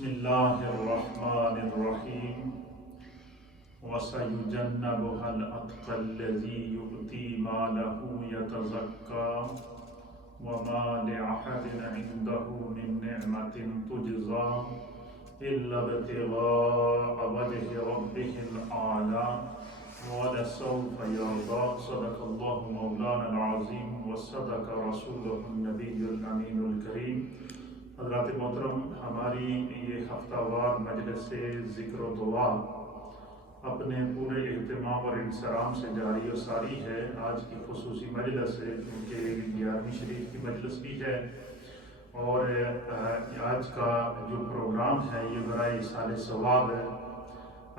بسم اللہ الرحمن الرحیم وَسَيُجَنَّبُهَا الْأَتْقَى الَّذِي يُؤْتِي مَالَهُ يَتَزَكَّى وَمَا لِأَحَدٍ عِندَهُ مِن نِّعْمَةٍ تُجْزَىٰ إِلَّا ابْتِغَاءَ وَجْهِ رَبِّهِ الْأَعْلَىٰ وَلَسَوْفَ يَرْضَىٰ صدق اللہ مولانا العظیم وصدق رسولہ النبی الامین الکریم۔ حضرات محترم، ہماری یہ ہفتہ وار مجلس ذکر و دعا اپنے پورے اہتمام اور انصرام سے جاری و ساری ہے۔ آج کی خصوصی مجلس ہے کیونکہ 11ویں شریف کی مجلس بھی ہے، اور آج کا جو پروگرام ہے یہ برائے ایصال ثواب ہے۔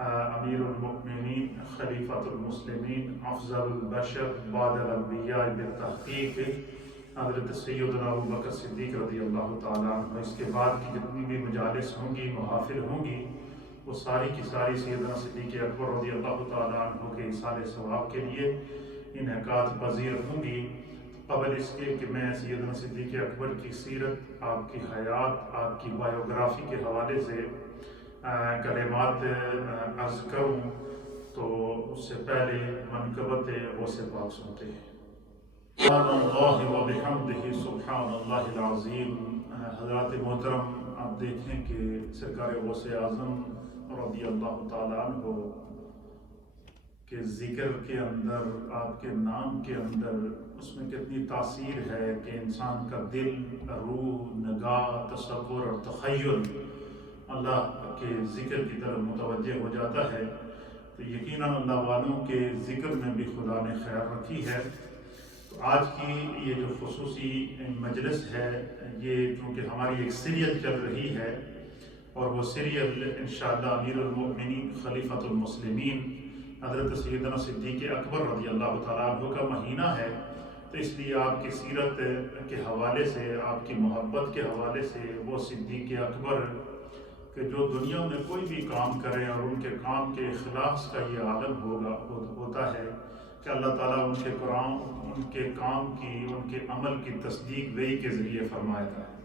امیر المؤمنین خلیفۃ المسلمین افضل البشر بعد الانبیاء بالتحقیق حضرت سیدنا ابوبکر صدیق رضی اللہ تعالیٰ عنہ، اس کے بعد کی جتنی بھی مجالس ہوں گی، محافل ہوں گی، وہ ساری کی ساری سیدنا صدیق اکبر رضی اللہ تعالیٰ عنہ کے ایصال ثواب کے لیے انعقاد پذیر ہوں گی۔ قبل اس کے کہ میں سیدنا صدیق اکبر کی سیرت، آپ کی حیات، آپ کی بایوگرافی کے حوالے سے کلمات عرض کروں تو اس سے پہلے منقبت غوث پاک سنتے ہیں۔ سبحان اللہ و بحمدہ سبحان اللہ العظیم۔ حضرات محترم، آپ دیکھیں کہ سرکار غوث اعظم رضی اللہ تعالیٰ عنہ کے ذکر کے اندر، آپ کے نام کے اندر، اس میں کتنی تاثیر ہے کہ انسان کا دل، روح، نگاہ، تصور اور تخیل اللہ کے ذکر کی طرف متوجہ ہو جاتا ہے۔ تو یقیناً اللہ والوں کے ذکر میں بھی خدا نے خیر رکھی ہے۔ تو آج کی یہ جو خصوصی مجلس ہے، یہ چونکہ ہماری ایک سیریل چل رہی ہے، اور وہ سیریل انشاءاللہ امیر المؤمنین خلیفۃ المسلمین حضرت سیدنا صدیق اکبر رضی اللہ تعالیٰ عنہ کا مہینہ ہے، تو اس لیے آپ کی سیرت کے حوالے سے، آپ کی محبت کے حوالے سے، وہ صدیق اکبر کہ جو دنیا میں کوئی بھی کام کرے اور ان کے کام کے اخلاص کا یہ عالم ہوتا ہے کہ اللہ تعالیٰ ان کے قرآن، ان کے کام کی، ان کے عمل کی تصدیق وحی کے ذریعے فرماتا ہے۔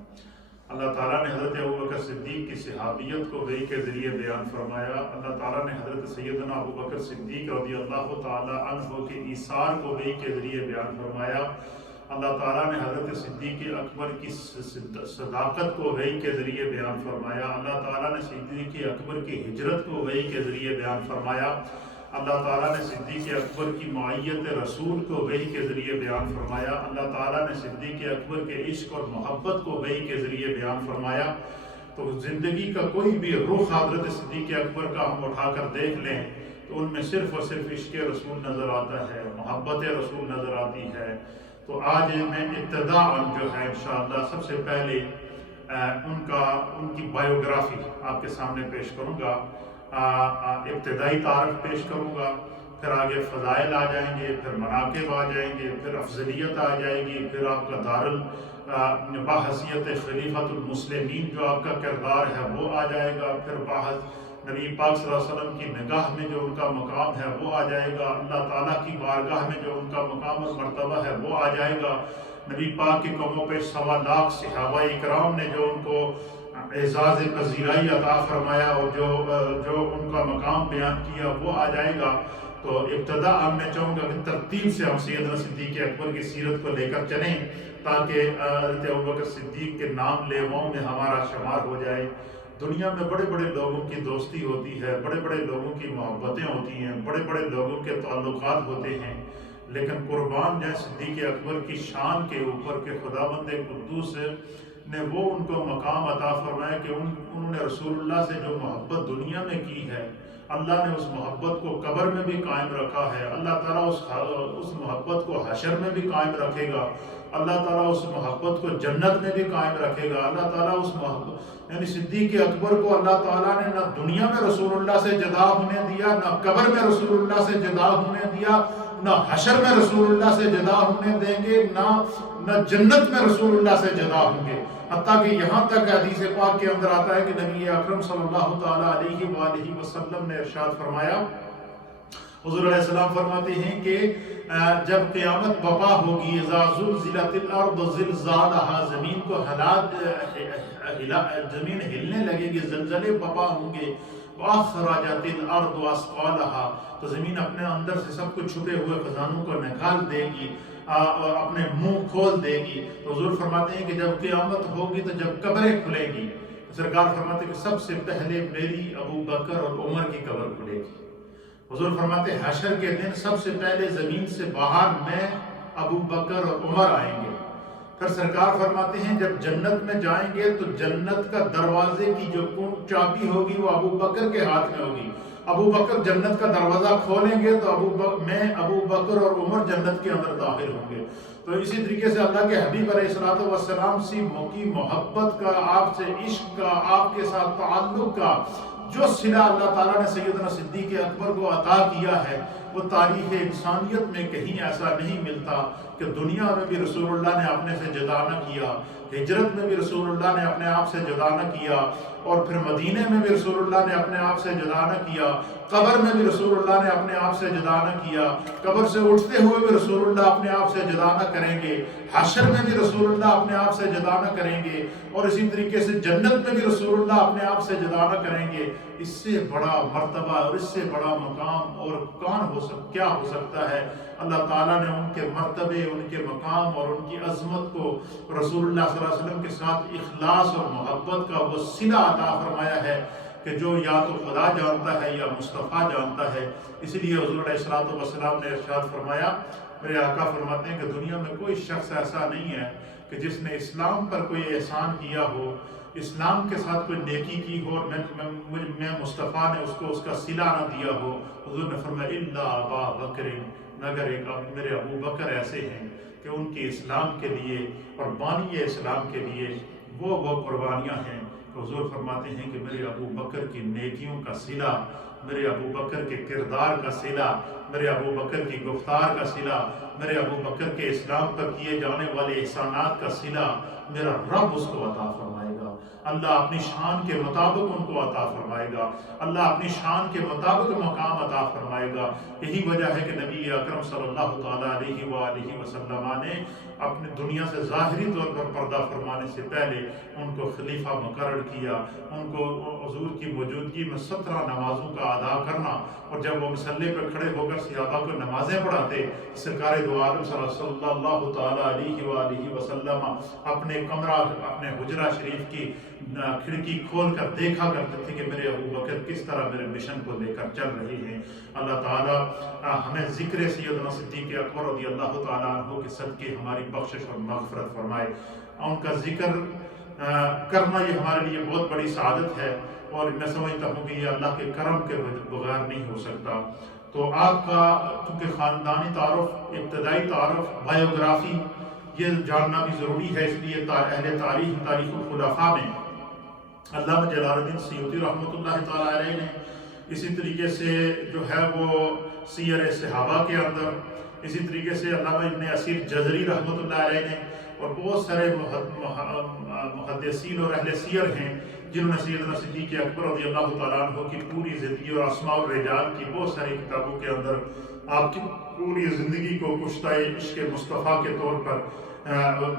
اللہ تعالیٰ نے حضرت ابوبکر صدیق کی صحابیت کو وحی کے ذریعے بیان فرمایا۔ اللہ تعالیٰ نے حضرت سیدنا ابوبکر صدیق رضی اللہ تعالیٰ عنہ کے ایثار کو وحی کے ذریعے بیان فرمایا۔ اللہ تعالیٰ نے حضرت صدیق اکبر کی صداقت کو وحی کے ذریعے بیان فرمایا۔ اللہ تعالیٰ نے صدیق اکبر کی ہجرت کو وحی کے ذریعے بیان فرمایا۔ اللہ تعالیٰ نے صدیق اکبر کی معیت رسول کو وحی کے ذریعے بیان فرمایا۔ اللہ تعالیٰ نے صدیق اکبر کے عشق اور محبت کو وحی کے ذریعے بیان فرمایا۔ تو زندگی کا کوئی بھی رخ حضرت صدیق اکبر کا ہم اٹھا کر دیکھ لیں تو ان میں صرف اور صرف عشق رسول نظر آتا ہے، محبت رسول نظر آتی ہے۔ تو آج میں ابتداءً جو ہے انشاءاللہ سب سے پہلے ان کی بایوگرافی آپ کے سامنے پیش کروں گا، ابتدائی تعارف پیش کروں گا، پھر آگے فضائل آ جائیں گے، پھر مناقب آ جائیں گے، پھر افضلیت آ جائے گی، پھر آپ کا بحیثیت خلیفۃ المسلمین جو آپ کا کردار ہے وہ آ جائے گا، پھر نبی پاک صلی اللہ علیہ وسلم کی نگاہ میں جو ان کا مقام ہے وہ آ جائے گا، اللہ تعالیٰ کی بارگاہ میں جو ان کا مقام اور مرتبہ ہے وہ آ جائے گا، نبی پاک کی قدموں پہ 1.25 لاکھ صحابہ اکرام نے جو ان کو اعزاز پذیرائی عطا فرمایا اور جو ان کا مقام بیان کیا وہ آ جائے گا۔ تو ابتداءً میں چاہوں گا کہ ترتیب سے ہم سیدنا صدیق اکبر کی سیرت کو لے کر چلیں تاکہ حضرت ابوبکر صدیق کے نام لیواؤں میں ہمارا شمار ہو جائے۔ دنیا میں بڑے بڑے لوگوں کی دوستی ہوتی ہے، بڑے بڑے لوگوں کی محبتیں ہوتی ہیں، بڑے بڑے لوگوں کے تعلقات ہوتے ہیں، لیکن قربان جائیں صدیق اکبر کی شان کے اوپر کہ خداوند قدوس نے وہ ان کو مقام عطا فرمایا کہ انہوں نے رسول اللہ سے جو محبت دنیا میں کی ہے، اللہ نے اس محبت کو قبر میں بھی قائم رکھا ہے، اللہ تعالیٰ اس محبت کو حشر میں بھی قائم رکھے گا، اللہ تعالیٰ اس محبت کو جنت میں بھی قائم رکھے گا۔ اللہ تعالیٰ اس محبت یعنی صدیق اکبر کو اللہ تعالیٰ نے نہ دنیا میں رسول اللہ سے جدا ہونے دیا، نہ قبر میں رسول اللہ سے جدا ہونے دیا، نہ حشر میں رسول اللہ سے جدا ہونے دیں گے، نہ جنت میں رسول اللہ سے جدا ہوں گے۔ حتیٰ کہ یہاں تک حدیث پاک کے اندر آتا ہے کہ نبی اکرم صلی اللہ تعالیٰ علیہ وآلہ وسلم نے ارشاد فرمایا، حضور علیہ السلام فرماتے ہیں کہ جب قیامت برپا ہوگی، اذا زلزلت الارض زلزالها، زمین کو زمین ہلنے لگے گی، زلزلے برپا ہوں گے، واخرجت الارض اثقالها، تو زمین اپنے اندر سے سب کچھ چھپے ہوئے خزانوں کو نکال دے گی اور اپنے منہ کھول دے گی. تو حضور فرماتے ہیں کہ جب قیامت ہوگی تو جب قبریں کھلیں گی، سرکار فرماتے ہیں کہ سب سے پہلے میری، ابو بکر اور عمر کی قبر کھلے گی. حضور فرماتے ہیں حشر کے دن سب سے پہلے زمین سے باہر میں، ابو بکر اور عمر آئیں گے. پھر سرکار فرماتے ہیں جب جنت میں جائیں گے تو جنت کا دروازے کی جو چابی ہوگی وہ ابو بکر کے ہاتھ میں ہوگی. ابو بکر جنت کا دروازہ کھولیں گے تو ابو بکر اور عمر جنت کے اندر داخل ہوں گے. تو اسی طریقے سے اللہ کے حبیب علیہ الصلوۃ والسلام سے کی محبت کا، آپ سے عشق کا، آپ کے ساتھ تعلق کا جو صلہ اللہ تعالیٰ نے سیدنا صدیق اکبر کو عطا کیا ہے، وہ تاریخ انسانیت میں کہیں ایسا نہیں ملتا کہ دنیا میں بھی رسول اللہ نے اپنے سے جدا نہ کیا، ہجرت میں بھی رسول اللہ نے اپنے آپ سے جدا نہ کیا، اور پھر مدینے میں بھی رسول اللہ نے اپنے آپ سے جدا نہ کیا، قبر میں بھی رسول اللہ نے اپنے آپ سے جدا نہ کیا، قبر سے اٹھتے ہوئے بھی رسول اللہ اپنے آپ سے جدا نہ کریں گے، حشر میں بھی رسول اللہ اپنے آپ سے جدا نہ کریں گے، اور اسی طریقے سے جنت میں بھی رسول اللہ اپنے آپ سے جدا نہ کریں گے. اس سے بڑا مرتبہ اور اس سے بڑا مقام اور کیا ہو سکتا ہے؟ اللہ تعالیٰ نے ان کے مرتبے، ان کے مقام اور ان کی عظمت کو رسول اللہ صلی اللہ علیہ وسلم کے ساتھ اخلاص اور محبت کا وہ صلہ عطا فرمایا ہے کہ جو یا تو خدا جانتا ہے یا مصطفیٰ جانتا ہے. اس لیے حضور علیہ الصلوۃ والسلام نے ارشاد فرمایا، میرے آقا فرماتے ہیں کہ دنیا میں کوئی شخص ایسا نہیں ہے کہ جس نے اسلام پر کوئی احسان کیا ہو، اسلام کے ساتھ کوئی نیکی کی ہو اور میں مصطفیٰ نے اس کو اس کا صلہ نہ دیا ہو. حضور نے فرمایا الا ابا بکر، مگر میرے ابو بکر ایسے ہیں کہ ان کے اسلام کے لیے اور بانی اسلام کے لیے وہ قربانیاں ہیں. حضور فرماتے ہیں کہ میرے ابو بکر کی نیکیوں کا صلہ، میرے ابو بکر کے کردار کا صلہ، میرے ابو بکر کی گفتار کا صلہ، میرے ابو بکر کے اسلام پر کیے جانے والے احسانات کا صلہ میرا رب اس کو عطا فرمائے گا. اللہ اپنی شان کے مطابق ان کو عطا فرمائے گا، اللہ اپنی شان کے مطابق مقام عطا فرمائے گا. یہی وجہ ہے کہ نبی اکرم صلی اللہ تعالیٰ علیہ وآلہ وسلم نے اپنے دنیا سے ظاہری طور پر پردہ فرمانے سے پہلے ان کو خلیفہ مقرر کیا، ان کو حضور کی موجودگی میں 17 نمازوں کا ادا کرنا، اور جب وہ مصلی پر کھڑے ہو کر صحابہ کو نمازیں پڑھاتے، سرکار دو عالم صلی اللہ تعالیٰ علیہ وآلہ وسلم اپنے کمرہ، اپنے حجرہ شریف کی کھڑکی کھول کر دیکھا کرتے تھے کہ میرے ابو بکر کس طرح میرے مشن کو لے کر چل رہے ہیں. اللہ تعالیٰ ہمیں ذکر سیدنا صدیق اکبر رضی اللہ تعالیٰ عنہ کے صدقے ہماری بخشش اور مغفرت فرمائے. ان کا ذکر کرنا یہ ہمارے لیے بہت بڑی سعادت ہے، اور میں سمجھتا ہوں کہ یہ اللہ کے کرم کے بغیر نہیں ہو سکتا. تو آپ کا چونکہ خاندانی تعارف، ابتدائی تعارف، بایوگرافی یہ جاننا بھی ضروری ہے، اس لیے اہل تاریخ الخلفاء میں علامہ جلال الدین سیوطی رحمۃ اللہ تعالیٰ علیہ نے، اسی طریقے سے جو ہے وہ سیر صحابہ کے اندر، اسی طریقے سے علامہ ابن اسیر جزری رحمۃ اللہ علیہ نے، اور بہت سارے محدثین اور اہل سیر ہیں جنہوں نے سیدنا صدیق اکبر رضی اللہ تعالیٰ عنہ کی پوری زندگی اور اسماء الرجال کی بہت ساری کتابوں کے اندر آپ کی پوری زندگی کو کشتہ عشق مصطفیٰ کے طور پر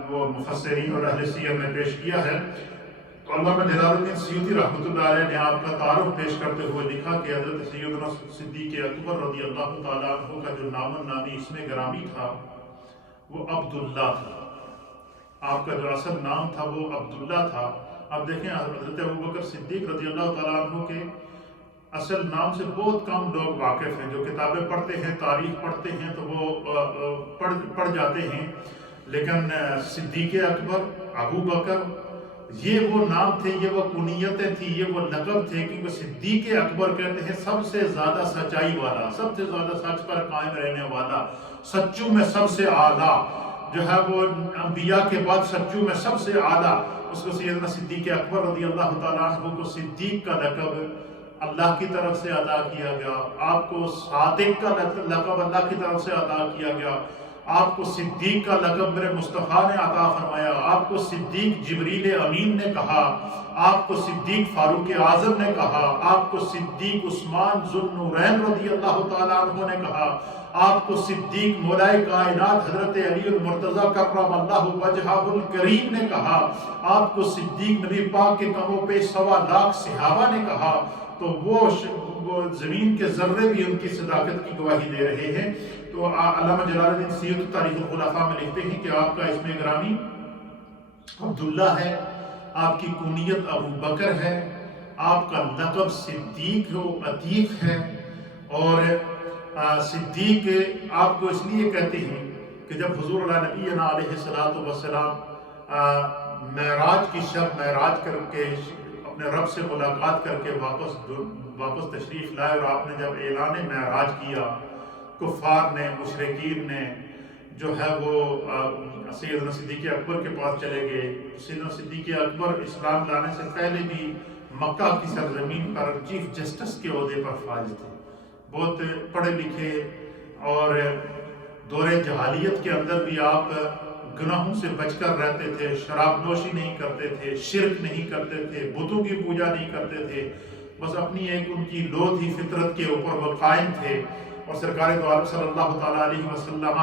وہ مفسرین اور اہل سیر نے پیش کیا ہے. تو علامہ جلال الدین سیوطی رحمۃ اللہ علیہ نے آپ کا تعارف پیش کرتے ہوئے لکھا کہ حضرت سیدنا صدیق اکبر رضی اللہ تعالیٰ عنہ کا جو نام نامی اسم گرامی تھا وہ عبداللہ تھا. آپ کا جو اصل نام تھا وہ عبداللہ تھا. اب دیکھیں حضرت ابوبکر صدیق رضی اللہ تعالیٰ عنہ کے اصل نام سے بہت کم لوگ واقف ہیں. جو کتابیں پڑھتے ہیں، تاریخ پڑھتے ہیں تو وہ پڑھ جاتے ہیں، لیکن صدیق اکبر، ابو بکر، یہ وہ نام تھے، یہ وہ کنیتیں تھیں، یہ وہ لقب تھے، کیونکہ صدیق اکبر کہتے ہیں سب سے زیادہ سچائی والا، سب سے زیادہ سچ پر قائم رہنے والا، سچوں میں سب سے اعلیٰ، جو ہے وہ انبیاء کے بعد سچوں میں سب سے اعلیٰ. اس کو سیدنا صدیق اکبر رضی اللہ تعالیٰ عنہ کو صدیق کا لقب اللہ کی طرف سے عطا کیا گیا. آپ کو صادق کا لقب اللہ کی طرف سے عطا کیا گیا. آپ کو صدیق کا لقب میرے مصطفیٰ نے عطا فرمایا، آپ کو صدیق جبریل امین نے کہا، آپ کو صدیق فاروق اعظم نے کہا، آپ کو صدیق عثمان ذو النورین رضی اللہ تعالیٰ عنہ نے کہا، آپ کو صدیق مولائے کائنات حضرت علی المرتضیٰ کرم اللہ وجہہ الکریم نے کہا، آپ کو صدیق نبی پاک کے کموں پہ 1.25 لاکھ صحابہ نے کہا۔ تو وہ زمین کے ذرے بھی ان کی صداقت کی گواہی دے رہے ہیں۔ تو علامہ جلال الدین سیوطی تاریخ الخلفاء میں لکھتے ہیں کہ آپ کا اسم گرامی عبداللہ ہے، آپ کی کنیت ابو بکر ہے، آپ کا لقب صدیق و عتیق ہے، اور صدیق آپ کو اس لیے کہتے ہیں کہ جب حضور اللہ نبینا علیہ السلام معراج کی شب معراج کر کے اپنے رب سے ملاقات کر کے واپس تشریف لائے، اور آپ نے جب اعلان معراج کیا، کفار نے، مشرکین نے جو ہے وہ سیدنا صدیق اکبر کے پاس چلے گئے۔ سیدنا صدیق اکبر اسلام لانے سے پہلے بھی مکہ کی سرزمین پر چیف جسٹس کے عہدے پر فائز تھے، بہت پڑھے لکھے، اور دور جہالیت کے اندر بھی آپ گناہوں سے بچ کر رہتے تھے، شراب نوشی نہیں کرتے تھے، شرک نہیں کرتے تھے، بتوں کی پوجا نہیں کرتے تھے، بس اپنی ایک ان کی لوت ہی فطرت کے اوپر وہ قائم تھے۔ اور سرکار دو عالم صلی اللہ تعالیٰ علیہ وسلم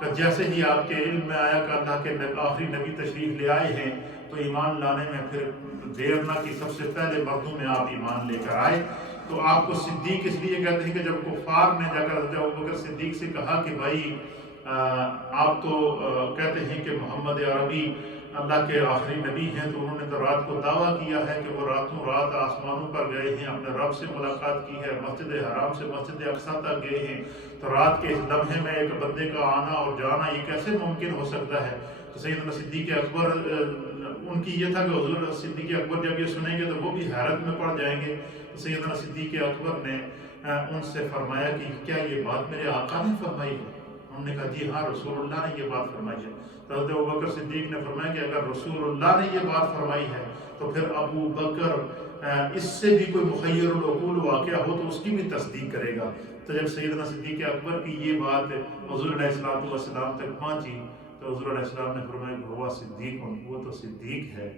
کا جیسے ہی آپ کے علم میں آیا کہ اللہ کے آخری نبی تشریف لے آئے ہیں، تو ایمان لانے میں پھر دیر نہ کی، سب سے پہلے مردوں میں آپ ایمان لے کر آئے۔ تو آپ کو صدیق اس لیے کہتے ہیں کہ جب کفار نے جا کر حضرت ابوبکر صدیق سے کہا کہ بھائی آپ تو کہتے ہیں کہ محمد عربی اللہ کے آخری نبی ہیں، تو انہوں نے تو رات کو دعویٰ کیا ہے کہ وہ راتوں رات آسمانوں پر گئے ہیں، اپنے رب سے ملاقات کی ہے، مسجد حرام سے مسجد اقصیٰ تک گئے ہیں، تو رات کے اس لمحے میں ایک بندے کا آنا اور جانا یہ کیسے ممکن ہو سکتا ہے؟ تو سیدنا صدیق اکبر ان کی یہ تھا کہ حضور صدیق اکبر جب یہ سنیں گے تو وہ بھی حیرت میں پڑ جائیں گے۔ تو سیدنا صدیق اکبر نے ان سے فرمایا کہ کیا یہ بات میرے آقا نے فرمائی ہے؟ انہوں نے کہا جی ہاں، رسول اللہ نے یہ بات فرمائی ہے۔ تو حضرت ابوبکر صدیق نے فرمایا کہ اگر رسول اللہ نے یہ بات فرمائی ہے تو پھر ابو بکر اس سے بھی کوئی مخیر العقول واقعہ ہو تو اس کی بھی تصدیق کرے گا۔ تو جب سیدنا صدیق اکبر کی یہ بات حضور علیہ السلام تک پہنچی تو حضور علیہ السلام نے فرمایا کہ ہوا صدیق، وہ تو صدیق ہے،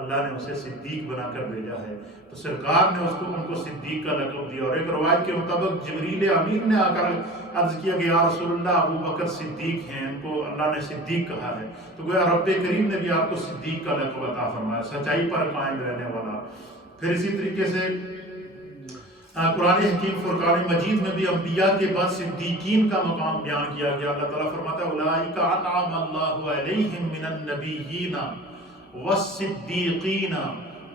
اللہ نے اسے صدیق بنا کر بھیجا ہے۔ تو سرکار نے ان کو صدیق کا لقب دیا، اور ایک روایت کے مطابق جبریل امین نے آ کر عرض کیا کہ یا رسول اللہ ابو بکر صدیق ہیں، ان کو اللہ نے صدیق کہا ہے۔ تو گویا رب کریم نے بھی آپ کو صدیق کا لقب عطا فرمایا، سچائی پر قائم رہنے والا۔ پھر اسی طریقے سے قرآن حکیم فرقان مجید میں بھی انبیاء کے بعد صدیقین کا مقام بیان کیا گیا۔ اللہ تعالیٰ فرماتا ہے اولئک انعم اللہ علیہم من النبیین والصدیقین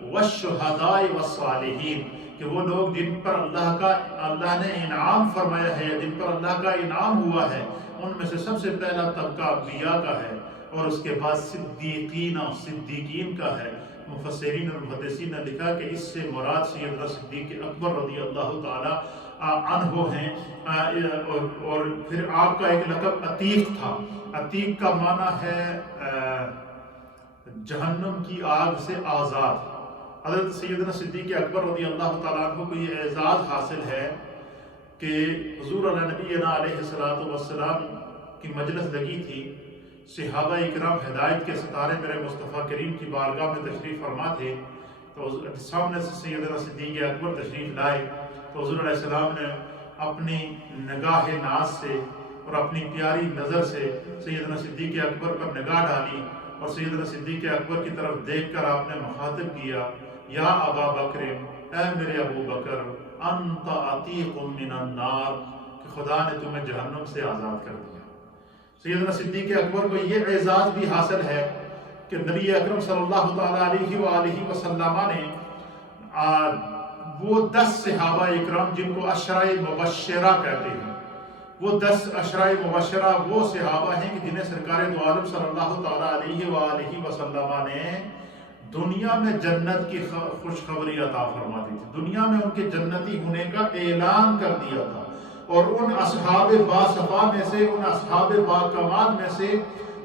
والشہداء والصالحین، کہ وہ لوگ جن پر اللہ نے انعام فرمایا ہے، جن پر اللہ کا انعام ہوا ہے، ان میں سے سب سے پہلا طبقہ انبیاء کا ہے، اور اس کے بعد صدیقین کا ہے۔ مفسرین اور محدثین نے لکھا کہ اس سے مراد سیدنا صدیق اکبر رضی اللہ تعالی عنہ ہیں۔ اور پھر آپ کا ایک لقب عتیق تھا۔ عتیق کا معنی ہے جہنم کی آگ سے آزاد۔ حضرت سیدنا صدیق اکبر رضی اللہ تعالیٰ عنہ کو یہ اعزاز حاصل ہے کہ حضور نبینا علیہ السلام کی مجلس لگی تھی، صحابہ اکرام ہدایت کے ستارے میرے مصطفیٰ کریم کی بارگاہ میں تشریف فرما تھے، تو سامنے سے سیدنا صدیق اکبر تشریف لائے، تو حضور علیہ السلام نے اپنی نگاہ ناز سے اور اپنی پیاری نظر سے سیدنا صدیق اکبر پر نگاہ ڈالی، اور سیدنا صدیق اکبر کی طرف دیکھ کر آپ نے مخاطب کیا یا ابا بکر، اے میرے ابو بکر، انت عتیق من النار، کہ خدا نے تمہیں جہنم سے آزاد کر دیا۔ سیدنا صدیق اکبر کو یہ اعزاز بھی حاصل ہے کہ نبی اکرم صلی اللہ تعالیٰ علیہ وآلہ وسلم نے وہ 10 صحابہ اکرام جن کو عشرۂ مبشرہ کہتے ہیں، وہ 10 عشرۂ مبشرہ وہ صحابہ ہیں کہ جنہیں سرکار دو عالم صلی اللہ تعالیٰ علیہ وآلہ وسلم نے دنیا میں جنت کی خوشخبری عطا فرما دی تھی، دنیا میں ان کے جنتی ہونے کا اعلان کر دیا تھا، اور ان اصحاب باصفا میں سے، ان اصحاب باکمال میں سے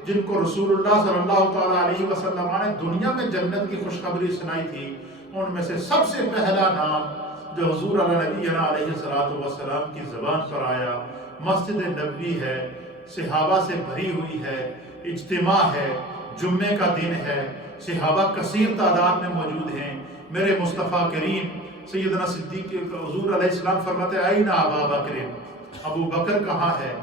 جن کو رسول اللہ صلی اللہ تعالیٰ علیہ وسلم نے دنیا میں جنت کی خوشخبری سنائی تھی، ان میں سے سب سے پہلا نام جو حضور علیہ نبینا علیہ السلام کی زبان پر آیا مسجد نبوی ہے، صحابہ سے بھری ہوئی ہے، اجتماع ہے، جمعے کا دن ہے، صحابہ کثیر تعداد میں موجود ہیں۔ میرے مصطفیٰ کریم سیدنا صدیق حضور علیہ السلام فرماتے ہیں این ابا بکر، ابو بکر کہاں ہے؟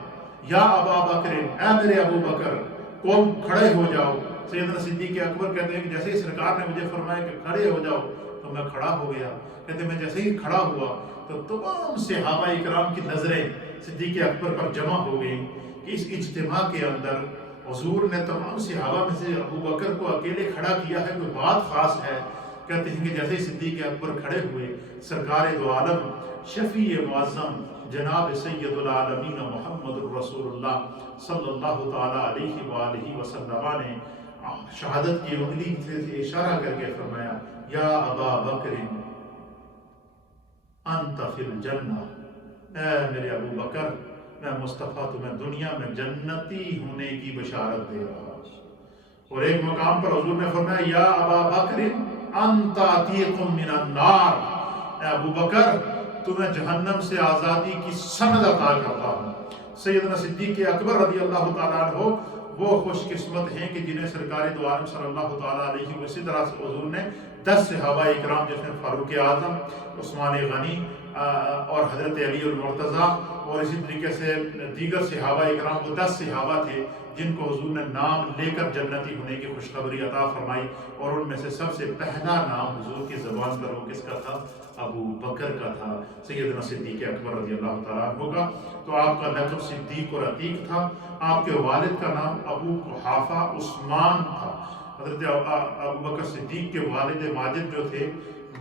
یا ابا بکر، اے میرے ابو بکر، قوم کھڑے ہو جاؤ۔ سیدنا صدیق اکبر کہتے ہیں کہ جیسے ہی سرکار نے مجھے فرمایا کہ کھڑے ہو جاؤ تو میں کھڑا ہو گیا۔ کہتے ہیں میں جیسے ہی کھڑا ہوا تو تمام صحابہ اکرام کی نظریں صدیق اکبر پر جمع ہو گئیں کہ اس اجتماع کے اندر حضور نے تمام صحابہ میں سے ابو بکر کو اکیلے کھڑا کیا ہے، کوئی بات خاص ہے؟ کہتے ہیں کہ جیسے ہی صدیق اکبر کھڑے ہوئے، سرکار دو عالم شفیع معظم جناب سید العالمین محمد الرسول اللہ صلی اللہ تعالیٰ علیہ وآلہ وسلم نے شہادت کی انگلی سے اشارہ کر کے فرمایا یا ابا بکر انت فی الجنہ، اے میرے ابو بکر، میں مصطفیٰ تمہیں دنیا میں جنتی ہونے کی بشارت دے رہا ہوں۔ اور ایک مقام پر حضور نے فرمایا یا ابا بکر انت عتیق من النار، اے ابو بکر تمہیں جہنم سے آزادی کی سند عطا کرتا ہوں۔ سیدنا صدیق اکبر رضی اللہ تعالیٰ عنہ وہ خوش قسمت ہیں کہ جنہیں سرکار دو عالم صلی اللہ تعالیٰ علیہ وسلم، اسی طرح سے حضور نے 10 صحابہ اکرام جس میں فاروق اعظم، عثمان غنی اور حضرت علی المرتضیٰ اور اسی طریقے سے دیگر صحابہ اکرام، وہ 10 صحابہ تھے جن کو حضور نے نام لے کر جنتی ہونے کی خوشخبری عطا فرمائی، اور ان میں سے سب سے پہلا نام حضور کی زبان پر وہ کس کا تھا؟ ابو بکر کا تھا، سیدنا صدیق اکبر رضی اللہ تعالیٰ عنہ کا۔ تو آپ کا لقب صدیق اور عتیق تھا۔ آپ کے والد کا نام ابو قحافہ عثمان تھا۔ حضرت ابو بکر صدیق کے والد ماجد جو تھے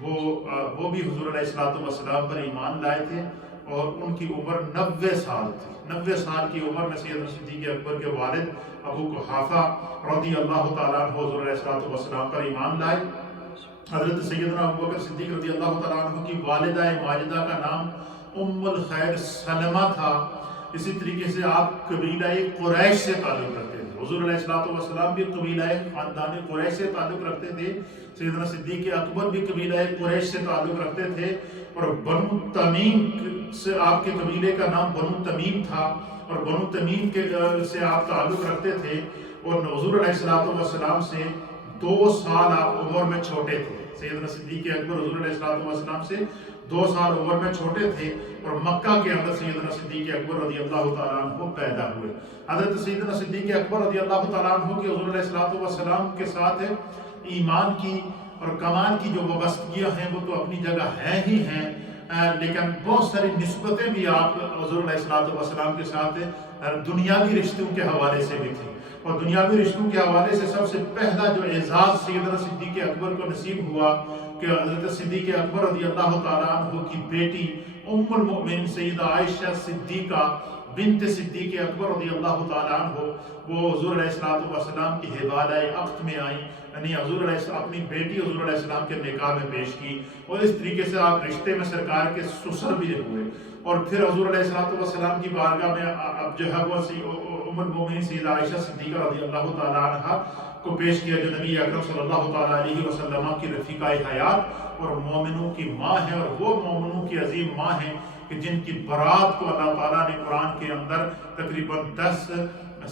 وہ بھی حضور علیہ السلام پر ایمان لائے تھے، اور ان کی عمر 90 سال تھی۔ 90 سال کی عمر میں سیدنا صدیق اکبر کے والد ابو قحافہ رضی اللہ تعالیٰ عنہ حضور علیہ السلام پر ایمان لائے۔ حضرت سیدنا ابو بکر صدیق رضی اللہ تعالیٰ عنہ کی والدہ ماجدہ کا نام ام الخیر سلمہ تھا۔ اسی طریقے سے آپ قبیلہ قریش سے تعلق رکھتے تھے۔ حضور علیہ السلام بھی قبیلہ خاندان قریش سے تعلق رکھتے تھے، سیدنا صدیق اکبر بھی قبیلہ قریش سے تعلق رکھتے تھے، اور بنو تمیم سے آپ کے قبیلے کا نام بنو تمیم تھا، اور بنو تمیم سے آپ تعلق رکھتے تھے، اور حضور علیہ السلام سے 2 سال آپ عمر میں چھوٹے تھے۔ سیدنا صدیق اکبر حضور علیہ السلام سے 2 سال عمر میں چھوٹے تھے، اور مکہ کے اندر سیدنا صدیق اکبر رضی اللہ تعالیٰ عنہ پیدا ہوئے۔ حضرت سیدنا صدیق اکبر رضی اللہ تعالیٰ عنہ کی حضور علیہ السلام کے ساتھ ایمان کی اور کمال کی جو وابستگیاں ہیں وہ تو اپنی جگہ ہیں ہی ہیں، لیکن بہت ساری نسبتیں بھی آپ حضور علیہ السلام کے ساتھ دنیاوی رشتوں کے حوالے سے بھی تھیں۔ اور دنیاوی رشتوں کے حوالے سے سب سے پہلا جو اعزاز سیدنا صدیق اکبر کو نصیب ہوا کہ حضرت صدیق اکبر رضی اللہ تعالیٰ عنہ کی بیٹی ام المؤمنین سیدہ عائشہ صدیقہ بنت صدیق اکبر رضی اللہ تعالیٰ عنہ وہ حضور علیہ السلام کی حوالہ عقد میں آئیں، یعنی حضور علیہ اپنی بیٹی حضور علیہ السلام کے نکاح میں پیش کی، اور اس طریقے سے آپ رشتے میں سرکار کے سسر بھی ہوئے۔ اور پھر حضور علیہ السلام کی بارگاہ میں اب جو ہے وہ ام المؤمنین سیدہ عائشہ صدیقہ رضی اللہ تعالیٰ عنہ کو پیش کیا، جو نبی اکرم صلی اللہ تعالیٰ علیہ وسلم کی رفیقہ حیات اور مومنوں کی ماں ہے، اور وہ مومنوں کی عظیم ماں ہیں کہ جن کی برات کو اللہ تعالیٰ نے قرآن کے اندر تقریباً 10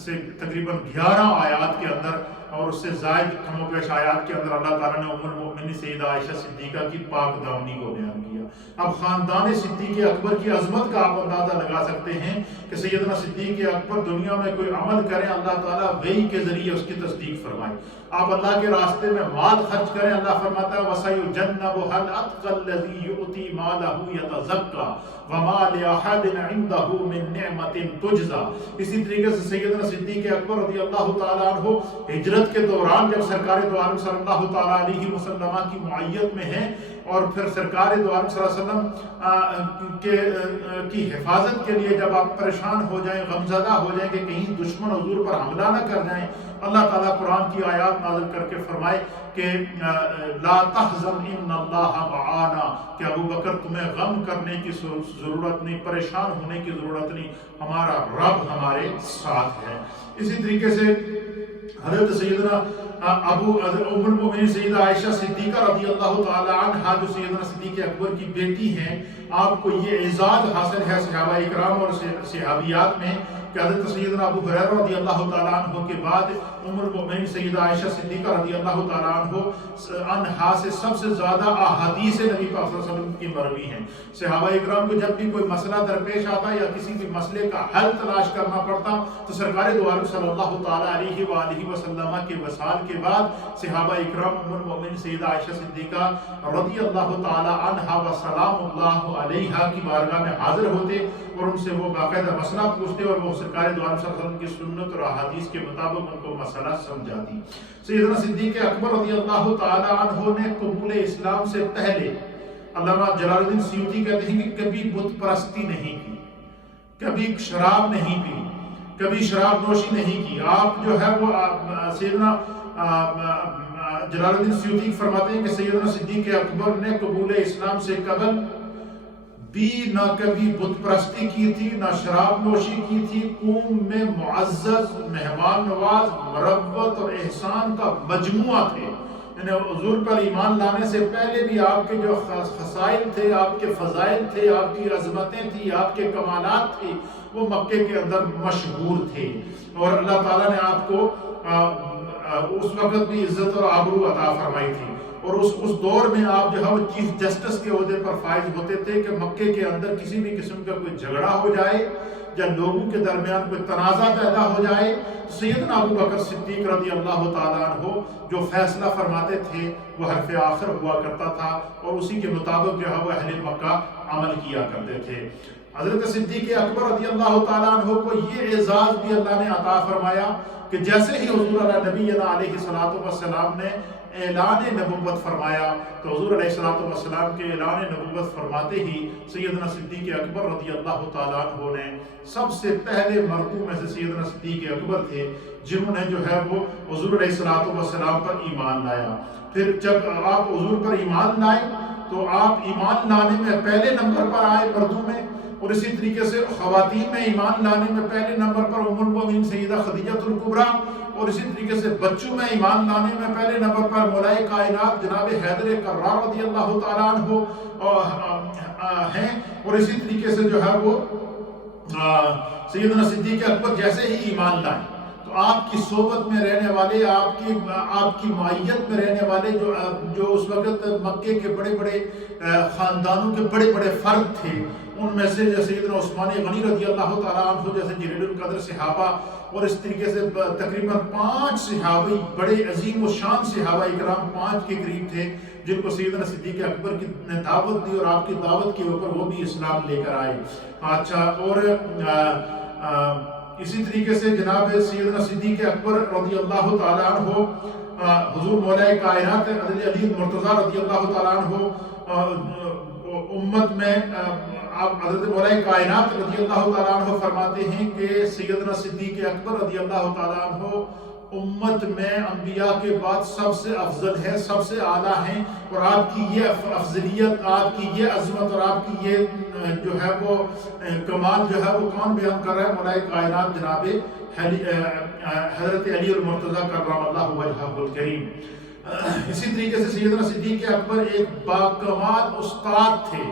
سے تقریباً 11 آیات کے اندر اور اس سے زائد کم و بیش آیات کے اندر اللہ تعالیٰ نے ام المؤمنین سیدہ عائشہ صدیقہ کی پاک دامنی کو بیان کیا۔ اب خاندان صدیق اکبر کی عظمت کا آپ اندازہ لگا سکتے ہیں کہ سیدنا صدیق اکبر دنیا میں کوئی عمل کریں اللہ تعالیٰ وحی کے ذریعے اس کی تصدیق فرمائے۔ آپ اللہ کے راستے میں مال خرچ کریں، اللہ فرماتا ہے وَسَيُجَنَّبُهَا الْأَتْقَى الَّذِي يُؤْتِي مَالَهُ يَتَزَكَّى وَمَا لِأَحَدٍ عِندَهُ مِن نِعْمَةٍ تُجْزَى۔ اسی طریقے سے سیدنا صدیق اکبر رضی اللہ تعالیٰ عنہ ہجرت کے دوران جب سرکار دو عالم صلی اللہ تعالیٰ علیہ وسلم کی معیت میں ہیں، اور پھر سرکار دو عالم صلی اللہ علیہ وسلم کی حفاظت کے لیے جب آپ پریشان ہو جائیں، غمزدہ ہو جائیں کہ کہیں دشمن حضور پر حملہ نہ کر جائیں، اللہ تعالیٰ قرآن کی آیات نازل کر کے فرمائے کہ لا تحزن ان اللہ معانا، کہ ابو بکر تمہیں غم کرنے کی ضرورت نہیں، پریشان ہونے کی ضرورت نہیں، ہمارا رب ہمارے ساتھ ہے۔ اسی طریقے سے حضرت سیدنا ام المؤمنین سیدہ عائشہ صدیقہ رضی اللہ تعالی عنہا جو سیدنا صدیق اکبر کی بیٹی ہیں، آپ کو یہ اعزاز حاصل ہے صحابہ اکرام اور صحابیات میں کہ حضرت سیدنا ابو ہریرہ رضی اللہ تعالیٰ عنہ کے بعد ام المؤمنین سیدہ عائشہ صدیقہ رضی اللہ تعالیٰ عنہا سے سب سے زیادہ احادیث نبی پاک صلی اللہ علیہ وسلم کی مروی ہیں۔ صحابہ اکرام کو جب بھی کوئی مسئلہ درپیش آتا یا کسی بھی مسئلے کا حل تلاش کرنا پڑتا تو سرکار دو عالم صلی اللہ تعالیٰ علیہ وآلہ وسلم کے وصال کے بعد صحابہ اکرام ام المؤمنین سیدہ عائشہ صدیقہ رضی اللہ تعالیٰ عنہا و سلام اللہ علیہا کی بارگاہ میں حاضر ہوتے اور ان سے وہ باقاعدہ مسئلہ پوچھتے اور وہ سرکار دو عالم صلی اللہ علیہ وسلم کی سنت اور احادیث کے مطابق ان کو مسئلہ سمجھاتی۔ سیدنا صدیق اکبر رضی اللہ تعالیٰ عنہ نے قبول اسلام سے پہلے، علامہ جلال الدین سیوطی کہتے ہیں کہ کبھی بت پرستی نہیں کی، کبھی شراب نہیں پی، کبھی شراب نوشی نہیں کی۔ آپ جو ہے وہ سیدنا جلال الدین سیوطی فرماتے ہیں کہ سیدنا صدیق اکبر نے قبول اسلام سے قبل بھی نہ کبھی بت پرستی کی تھی، نہ شراب نوشی کی تھی۔ قوم میں معزز، مہمان نواز، مروت اور احسان کا مجموعہ تھے۔ یعنی حضور پر ایمان لانے سے پہلے بھی آپ کے جو خصائل تھے، آپ کے فضائل تھے، آپ کی عظمتیں تھیں، آپ کے کمالات تھے، وہ مکے کے اندر مشہور تھے۔ اور اللہ تعالیٰ نے آپ کو اس وقت بھی عزت اور آبرو عطا فرمائی تھی۔ اور اس دور میں آپ جو ہے وہ چیف جسٹس کے عہدے پر فائز ہوتے تھے کہ مکے کے اندر کسی بھی قسم کا کوئی جھگڑا ہو جائے یا لوگوں کے درمیان کوئی تنازع پیدا ہو جائے تو سیدنا ابو بکر صدیق رضی اللہ تعالیٰ عنہ جو فیصلہ فرماتے تھے وہ حرف آخر ہوا کرتا تھا اور اسی کے مطابق جو ہے وہ اہل مکہ عمل کیا کرتے تھے۔ حضرت صدیق اکبر رضی اللہ تعالیٰ عنہ کو یہ اعزاز بھی اللہ نے عطا فرمایا کہ جیسے ہی حضور نبینا علیہ الصلوۃ والسلام نے اعلان نبوت فرمایا تو حضور علیہ الصلوۃ والسلام کے اعلان نبوت فرماتے ہی سیدنا صدیق اکبر رضی اللہ تعالیٰ عنہ نے سب سے پہلے مردوں میں سے سیدنا صدیق اکبر تھے جنہوں نے جو ہے وہ حضور علیہ الصلوۃ والسلام پر ایمان لایا۔ پھر جب آپ حضور پر ایمان لائے تو آپ ایمان لانے میں پہلے نمبر پر آئے مردوں میں، اور اسی طریقے سے خواتین میں ایمان لانے میں پہلے نمبر پر ام المؤمنین سیدہ خدیجہ الکبریٰ، اور اسی طریقے سے بچوں میں ایمان لانے میں پہلے نمبر پر مولائے کائنات جناب حیدر کرار رضی اللہ تعالیٰ عنہ ہیں، اور اسی طریقے سے جو ہے وہ سیدنا صدیق اکبر جیسے ہی ایمان لائے تو آپ کی صحبت میں رہنے والے، آپ کی معیت میں رہنے والے جو اس وقت مکے کے بڑے بڑے خاندانوں کے بڑے بڑے فرد تھے، ان میں سے سیدنا عثمان غنی رضی اللہ تعالیٰ عنہ جیسے جلیل القدر صحابہ، اور اس طریقے سے تقریباً 5 صحابی بڑے عظیم و شان صحابہ اکرام 5 کے قریب تھے جن کو سیدنا صدیق اکبر کی نے دعوت دی اور آپ کی دعوت کے اوپر وہ بھی اسلام لے کر آئے۔ اچھا، اور اسی طریقے سے جناب سیدنا صدیق اکبر رضی اللہ تعالیٰ عنہ حضور مولا کائنات علی مرتضیٰ رضی اللہ تعالیٰ عنہ امت میں حضرت مولا کائنات رضی اللہ تعالیٰ عنہ فرماتے ہیں کہ سیدنا صدیق اکبر رضی اللہ تعالیٰ عنہ امت میں انبیاء کے بعد سب سے افضل ہے، سب سے اعلیٰ ہیں، اور آپ کی یہ افضلیت، آپ کی یہ عظمت اور آپ کی یہ جو ہے وہ کمال جو ہے وہ کون بیان کر رہا ہے؟ مولا کائنات جناب حضرت علی المرتضیٰ کرم اللہ وجہہ الکریم۔ اسی طریقے سے سیدنا صدیق اکبر ایک باکمال استاد تھے،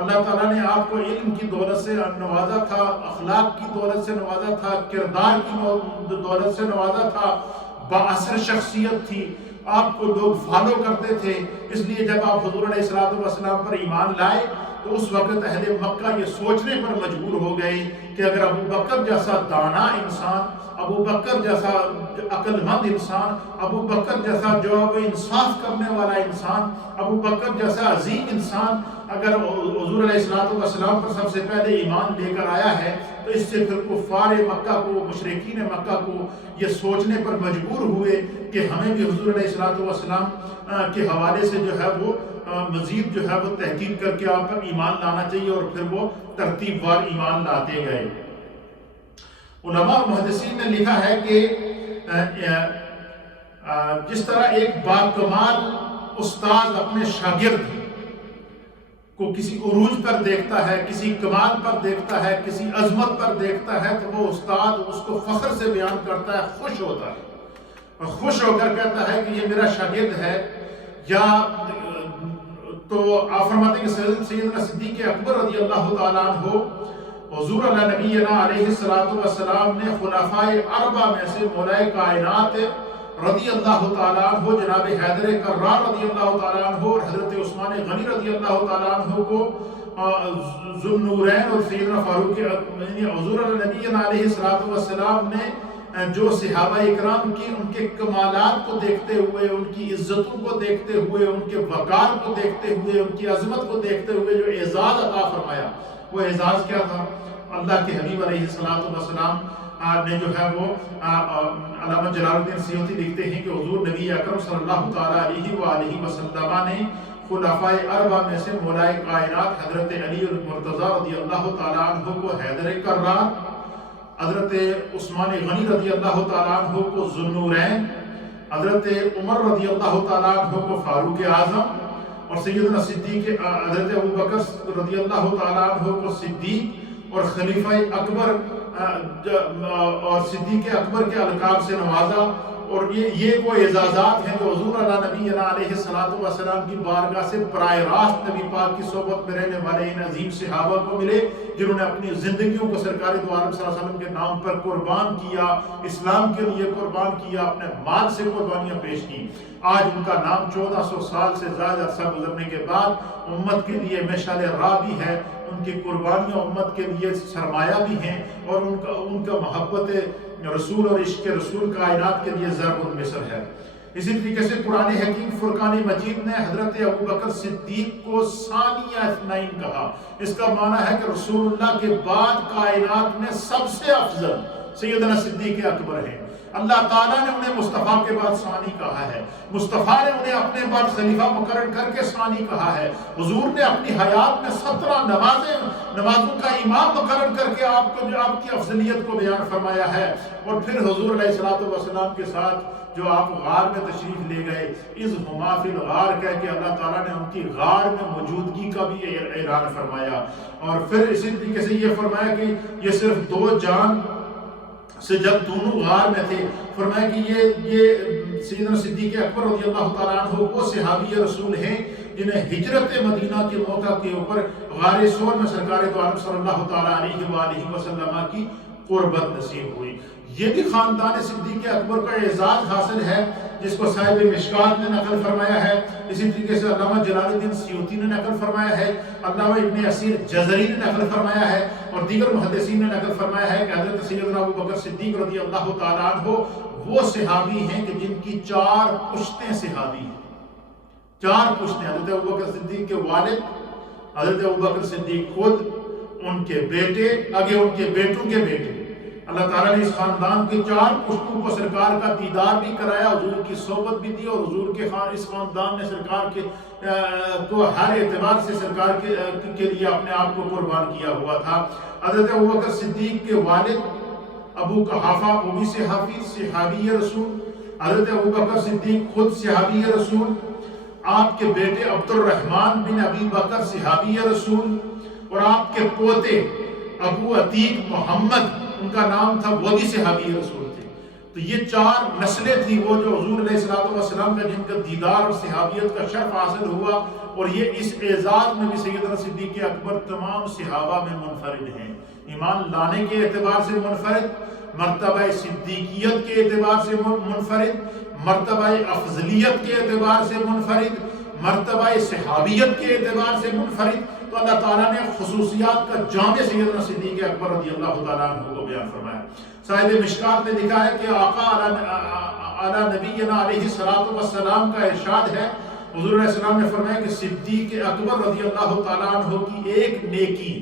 اللہ تعالیٰ نے آپ کو علم کی دولت سے نوازا تھا، اخلاق کی دولت سے نوازا تھا، کردار کی دولت سے نوازا تھا، بااثر شخصیت تھی، آپ کو لوگ فالو کرتے تھے۔ اس لیے جب آپ حضور علیہ السلام پر ایمان لائے تو اس وقت اہل مکہ یہ سوچنے پر مجبور ہو گئے کہ اگر ابو بکر جیسا دانا انسان، ابو بکر جیسا عقل مند انسان، ابو بکر جیسا جو انصاف کرنے والا انسان، ابو بکر جیسا عظیم انسان اگر حضور علیہ السلام پر سب سے پہلے ایمان لے کر آیا ہے تو اس سے پھر کفار مکہ کو، مشرکین مکہ کو یہ سوچنے پر مجبور ہوئے کہ ہمیں بھی حضور علیہ السلام کے حوالے سے جو ہے وہ مزید جو ہے وہ تحقیق کر کے آپ پر ایمان لانا چاہیے، اور پھر وہ ترتیب وار ایمان لاتے گئے۔ علماء محدثین نے لکھا ہے کہ جس طرح ایک باکمال استاد اپنے شاگرد کو کسی عروج پر دیکھتا ہے، کسی کمال پر دیکھتا ہے، کسی عظمت پر دیکھتا ہے تو وہ استاد اس کو فخر سے بیان کرتا ہے، خوش ہوتا ہے اور خوش ہو کر کہتا ہے کہ یہ میرا شاگرد ہے۔ یا تو آپ فرماتے ہیں کہ سیدنا صدیق اکبر رضی اللہ تعالیٰ عنہ حضور علیہ نبینا علیہ السلام نے خلفائے اربعہ میں سے مولائے کائنات رضی اللہ تعالیٰ عنہ جناب حیدر کرار رضی اللہ تعالیٰ عنہ اور حضرت عثمان غنی رضی اللہ تعالیٰ عنہ کو ذو النورین اور سیدنا فاروق حضور علیہ نبینا علیہ السلام نے جو صحابہ اکرام کی ان کے کمالات کو دیکھتے ہوئے، ان کی عزتوں کو دیکھتے ہوئے، ان کے وقار کو دیکھتے ہوئے، ان کی عظمت کو دیکھتے ہوئے جو اعزاز عطا فرمایا، وہ اعزاز کیا تھا؟ اللہ کے حبیب علیہ السلام نے جو ہے وہ علامہ جلال الدین سیوطی لکھتے ہیں کہ حضور نبی اکرم صلی اللہ تعالیٰ علیہ وآلہ وسلم نے خلفائے اربعہ میں سے مولائے کائنات حضرت علی المرتضیٰ رضی اللہ تعالیٰ عنہ کو حیدر کرار، حضرت عثمان غنی رضی اللہ تعالیٰ عنہ کو ذو النورین، حضرت عمر رضی اللہ تعالیٰ عنہ کو فاروق اعظم، اور سیدنا صدیق حضرت ابوبکر رضی اللہ تعالیٰ عنہ کو صدیق اور خلیفہ اکبر اور صدیق اکبر کے القاب سے نوازا۔ اور یہ وہ اعزازات ہیں جو حضور علیہ نبینا علیہ السلام کی بارگاہ سے براہ راست نبی پاک کی صحبت میں رہنے والے ان عظیم صحابہ کو ملے، جنہوں نے اپنی زندگیوں کو سرکار دو عالم صلی اللہ علیہ وسلم کے نام پر قربان کیا، اسلام کے لیے قربان کیا، اپنے مال سے قربانیاں پیش کی۔ آج ان کا نام 1400 سال سے زائد عرصہ گزرنے کے بعد امت کے لیے مشعل راہ بھی ہے، ان کی قربانیاں امت کے لیے سرمایہ بھی ہیں، اور ان کا محبت رسول اور عشق رسول کائنات کے لیے ضرب المثل ہے۔ اسی طریقے سے قرآن حکیم فرقان مجید نے حضرت ابوبکر صدیق کو ثانیہ اثنین کہا۔ اس کا معنی ہے کہ رسول اللہ کے بعد کائنات میں سب سے افضل سیدنا صدیق اکبر ہیں۔ اللہ تعالیٰ نے انہیں مصطفیٰ کے بعد ثانی کہا ہے، مصطفیٰ نے انہیں اپنے بعد خلیفہ مقرر کر کے ثانی کہا ہے، حضور نے اپنی حیات میں 17 نمازوں کا امام مقرر کر کے آپ کی افضلیت کو بیان فرمایا ہے۔ اور پھر حضور علیہ السلام کے ساتھ جو آپ غار میں تشریف لے گئے، اذ ہما فی الغار کہہ کے اللہ تعالیٰ نے ان کی غار میں موجودگی کا بھی اعلان فرمایا۔ اور پھر اسی طریقے سے یہ فرمایا کہ یہ صرف 2 جان سے جب دونوں غار میں تھے، فرمایا کہ یہ سیدنا صدیق اکبر رضی اللہ تعالیٰ عنہ وہ صحابی رسول ہیں جنہیں ہجرت مدینہ کے موقع کے اوپر غار ثور میں سرکار دو عالم صلی اللہ تعالیٰ علیہ وآلہ وسلم کی قربت نصیب ہوئی۔ یہ بھی خاندان صدیق اکبر کا اعزاز حاصل ہے جس کو صاحب مشکات نے نقل فرمایا ہے۔ اسی طریقے سے علامہ جلال الدین سیوطی نے نقل فرمایا ہے، علامہ ابن اسیر جزری نے نقل فرمایا ہے، اور دیگر محدثین نے نقل فرمایا ہے کہ حضرت سیدنا ابوبکر صدیق رضی اللہ تعالیٰ عنہ وہ صحابی ہیں کہ جن کی 4 پشتیں صحابی ہیں۔ 4 پشتیں، حضرت ابوبکر صدیق کے والد، حضرت ابوبکر صدیق خود، ان کے بیٹے، آگے ان کے بیٹوں کے بیٹے۔ اللہ تعالیٰ نے اس خاندان کے 4 پشتوں کو سرکار کا دیدار بھی کرایا، حضور کی صحبت بھی دی، اور حضور کے اس خاندان نے سرکار کے کو ہر اعتبار سے سرکار کے لیے اپنے آپ کو قربان کیا ہوا تھا۔ حضرت ابوبکر صدیق کے والد ابو قحافہ وہ بھی صحابی رسول، حضرت ابوبکر صدیق خود صحابی رسول، آپ کے بیٹے عبد الرحمن بن ابی بکر صحابی رسول، اور آپ کے پوتے ابو عتیق محمد ان کا نام تھا، وہ بھی صحابی رسول تھے۔ تو یہ 4 نسلیں تھیں وہ جو حضور علیہ السلام کا جن کا دیدار اور صحابیت کا شرف حاصل ہوا، اور یہ اس اعزاز میں بھی سیدنا صدیق اکبر تمام صحابہ میں منفرد ہیں۔ ایمان لانے کے اعتبار سے منفرد، مرتبہ صدیقیت کے اعتبار سے منفرد، مرتبہ افضلیت کے اعتبار سے منفرد، مرتبہ صحابیت کے اعتبار سے منفرد۔ تو اللہ تعالیٰ نے خصوصیات کا جامع سیدنا صدیق اکبر رضی اللہ تعالیٰ عنہ کو بیان فرمایا۔ صاحب مشکات نے لکھا ہے کہ آقا علی نبینا علیہ السلام کا ارشاد ہے، حضور علیہ السلام نے فرمایا کہ صدیق اکبر رضی اللہ تعالیٰ عنہ کی ایک نیکی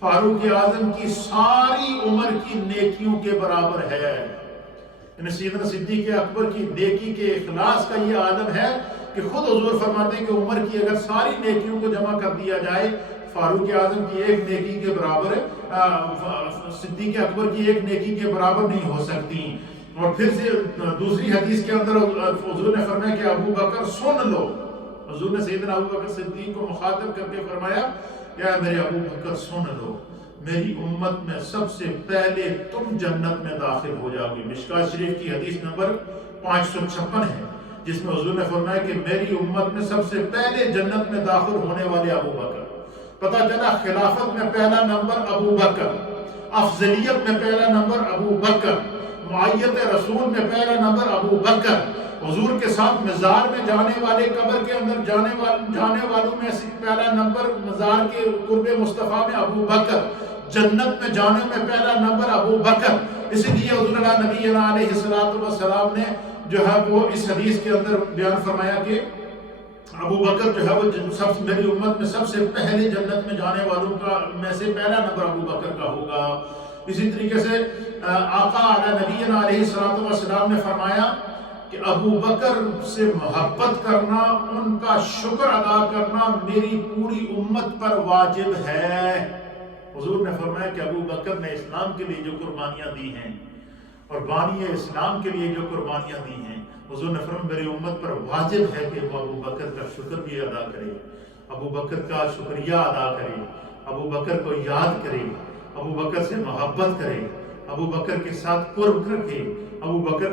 فاروق اعظم کی ساری عمر کی نیکیوں کے برابر ہے۔ یعنی سیدنا صدیق اکبر کی نیکی کے اخلاص کا یہ عالم ہے کہ خود حضور فرماتے ہیں کہ عمر کی اگر ساری نیکیوں کو جمع کر دیا جائے فاروق اعظم کی ایک نیکی کے برابر، صدیق اکبر کی ایک نیکی کے برابر نہیں ہو سکتی۔ اور پھر سے دوسری حدیث کے اندر حضور نے فرمایا کہ ابو بکر سن لو، حضور نے سیدنا ابو بکر صدیق کو مخاطب کر کے فرمایا کہ میرے ابو بکر سن لو، میری امت میں سب سے پہلے تم جنت میں داخل ہو جاؤ گے۔ مشکات شریف کی حدیث نمبر 556 ہے، جس میں حضور نے فرمایا کہ میری امت میں سب سے پہلے جنت میں داخل ہونے والے ابو بکر۔ پتہ چلا خلافت میں پہلا نمبر ابو بکر، افضلیت میں پہلا نمبر ابو بکر، معیت رسول میں پہلا نمبر ابو بکر، حضور کے ساتھ مزار میں جانے والے، قبر کے اندر جانے والوں میں پہلا نمبر مزار کے قرب مصطفیٰ میں ابو بکر، جنت میں جانے میں پہلا نمبر ابو بکر۔ اسی لیے حضور اللہ نبی علیہ السلام نے جو ہے وہ اس حدیث کے اندر بیان فرمایا کہ ابو بکر جو ہے وہ میری امت میں سب سے پہلے جنت میں جانے والوں کا میں سے پہلا نمبر ابو بکر کا ہوگا۔ اسی طریقے سے آقا علی نبی علیہ السلام نے فرمایا کہ ابو بکر سے محبت کرنا، ان کا شکر ادا کرنا میری پوری امت پر واجب ہے۔ حضور نے فرمایا کہ ابو بکر نے اسلام کے لیے جو قربانیاں دی ہیں اور بانی اسلام کے لیے جو قربانیاں دی ہیں، حضور نے فرمایا میری امت پر واجب ہے کہ وہ ابو بکر کا شکر بھی ادا کرے، ابو بکر کا شکریہ ادا کرے، ابو بکر کو یاد کرے، ابو بکر سے محبت کرے، ابو بکر کے ساتھ قرب رکھے، ابو بکر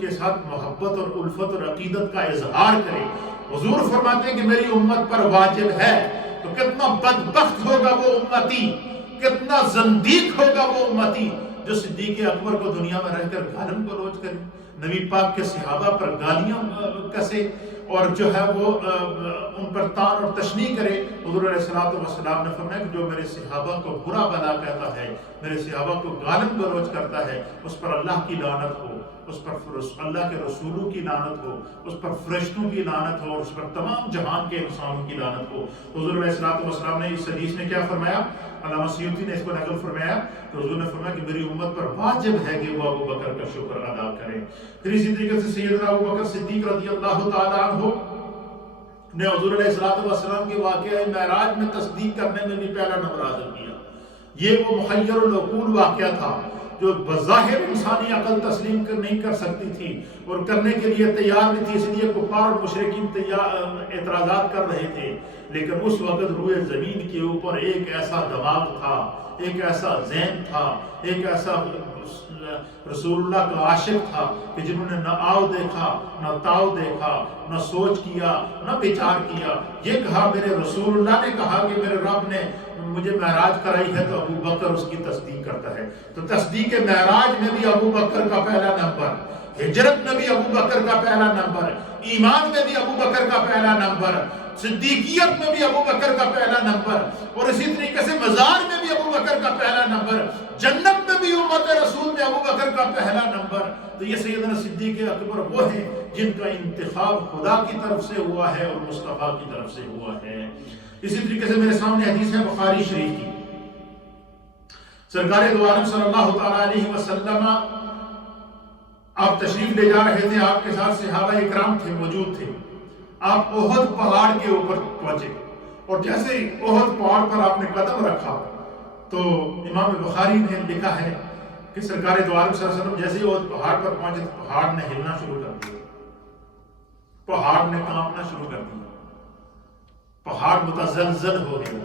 کے ساتھ محبت اور الفت اور عقیدت کا اظہار کرے۔ حضور فرماتے ہیں کہ میری امت پر واجب ہے۔ تو کتنا بدبخت ہوگا وہ امتی، کتنا زندیق ہوگا وہ امتی جو صدیق اکبر کو دنیا میں رہ کر گالم گلوچ کرے، نبی پاک کے صحابہ پر گالیاں کسے اور جو ہے وہ ان پر طعن اور تشنیع کرے۔ حضور علیہ السلام نے فرمایا کہ جو میرے صحابہ کو برا بھلا کہتا ہے، میرے صحابہ کو گالم گلوچ کرتا ہے، اس پر اللہ کی لعنت ہو، اس پر اللہ کے رسولوں کی لعنت ہو، اس پر فرشتوں کی لعنت ہو، اور اس پر تمام جہان کے انسانوں کی لعنت ہو۔ حضور علیہ السلام نے اس حدیث میں کیا فرمایا؟ علامہ سیوطی نے اس کو نقل فرمایا کہ حضور نے فرمایا کہ میری امت پر واجب ہے کہ وہ ابو بکر کا شکر ادا کرے۔ پھر اسی طریقے سے سیدنا ابو بکر صدیق رضی اللہ تعالیٰ عنہ نے حضور علیہ السلام کے واقعہ معراج میں تصدیق کرنے میں بھی پہلا نمبر حاصل کیا۔ یہ وہ مخیر العقول واقعہ تھا جو بظاہر انسانی عقل تسلیم نہیں کر سکتی تھی اور کرنے کے لیے تیار نہیں تھی، اس لیے کفار اور مشرکین اعتراضات کر رہے تھے۔ لیکن اس وقت روئے زمین کے اوپر ایک ایسا دماغ تھا، ایک ایسا ذہن تھا، ایک ایسا رسول اللہ کا عاشق تھا کہ جنہوں نے نہ آؤ دیکھا، نہ تاؤ دیکھا، نہ سوچ کیا، نہ وچار کیا، یہ کہا میرے رسول اللہ نے کہا کہ میرے رب نے مجھے معراج کرائی ہے تو ابو بکر اس کی تصدیق کرتا ہے۔ تو تصدیق معراج میں بھی ابو بکر کا پہلا نمبر، ہجرت میں بھی ابو بکر کا پہلا نمبر، ایمان میں بھی ابو بکر کا پہلا نمبر، صدیقیت میں بھی ابو بکر کا پہلا نمبر، اور اسی طریقے سے مزار میں بھی ابو بکر کا پہلا نمبر، جنت میں بھی امت رسول میں ابو بکر کا پہلا نمبر۔ تو یہ سیدنا صدیق اکبر وہ ہیں جن کا انتخاب خدا کی طرف سے ہوا ہے اور مصطفیٰ کی طرف سے ہوا ہے۔ اسی طریقے سے میرے سامنے حدیث ہے بخاری شریف کی، سرکار دو عالم صلی اللہ تعالیٰ علیہ وسلم آپ تشریف لے جا رہے تھے، آپ کے ساتھ صحابہ اکرام تھے، موجود تھے۔ آپ احد پہاڑ کے اوپر پہنچے اور جیسے ہی احد پہاڑ پر آپ نے قدم رکھا تو امام بخاری نے لکھا ہے کہ سرکار دو عالم صلی اللہ علیہ وسلم جیسے ہی احد پہاڑ پر پہنچے تو پہاڑ نے ہلنا شروع کر دیا، پہاڑ نے کانپنا شروع کر دیا، پہاڑ متزلزل ہو گیا۔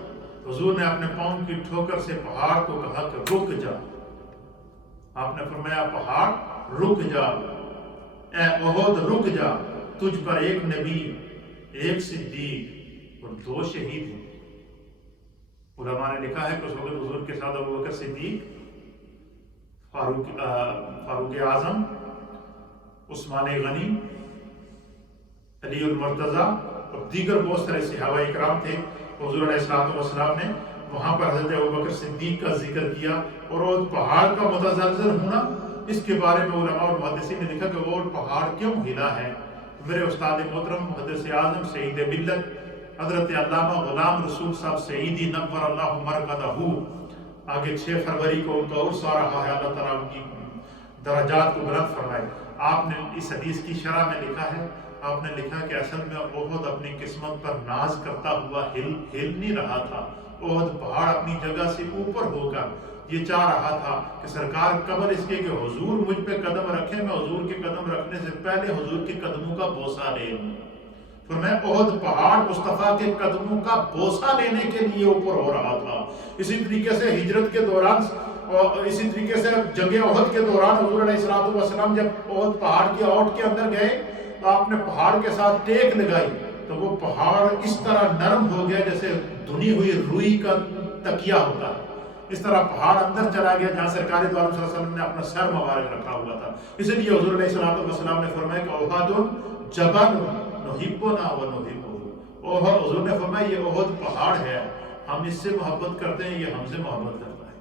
حضور نے اپنے پاؤں کی ٹھوکر سے پہاڑ کو کہا کہ رک جا۔ آپ نے فرمایا پہاڑ رک جا، اے احد رک جا، تجھ پر ایک نبی، ایک صدیق اور 2 شہید ہیں۔ علماء نے لکھا ہے کہ اس وقت حضور کے ساتھ ابو بکر صدیق، فاروق اعظم، عثمان غنی، علی المرتضیٰ اور دیگر بہت سارے صحابہ اکرام تھے۔ حضور علیہ السلام نے وہاں پر حضرت ابوبکر صدیق کا ذکر کیا، اور وہ پہاڑ کا متزلزل ہونا، اس کے بارے میں علماء اور محدثین نے لکھا کہ وہ پہاڑ کیوں ہلا ہے۔ میرے استاد محترم محدث اعظم سعید ملت حضرت علامہ غلام رسول صاحب سعیدی نور اللہ مرقدہ، آگے 6 فروری کو ان کا عرس آ رہا ہے، اللہ تعالیٰ ان کی درجات کو بلند فرمائے۔ آپ نے اس حدیث کی شرح میں لکھا ہے، آپ نے لکھا کہ اصل میں احد اپنی قسمت پر ناز کرتا ہوا ہل نہیں رہا تھا، احد پہاڑ اپنی جگہ سے اوپر ہو کر یہ چاہ رہا تھا کہ سرکار قبل اس کے کہ حضور مجھ پہ قدم رکھے، میں حضور کے قدم رکھنے سے پہلے حضور کے قدموں کا بوسہ لے لوں۔ فرمایا احد پہاڑ مصطفیٰ کے قدموں کا بوسہ لینے کے لیے اوپر ہو رہا تھا۔ اسی طریقے سے ہجرت کے دوران اور اسی طریقے سے جنگ احد کے دوران حضور علیہ السلام جب احد پہاڑ کی اوٹ کے اندر گئے تو آپ نے پہاڑ کے ساتھ ٹیک لگائی تو وہ پہاڑ اس طرح نرم ہو گیا جیسے دھنی ہوئی روئی کا تکیہ ہوتا ہے، اس طرح پہاڑ اندر چلا گیا جہاں سرکار دو عالم صلی اللہ علیہ وسلم نے اپنا سر مبارک رکھا ہوا تھا۔ اس لیے حضور علیہ الصلوۃ والسلام نے فرمایا کہ احد جبل نحبنا ونحبہ، احد، حضور نے فرمایا یہ احد پہاڑ ہے، ہم اس سے محبت کرتے ہیں، یہ ہم سے محبت کرتا ہے۔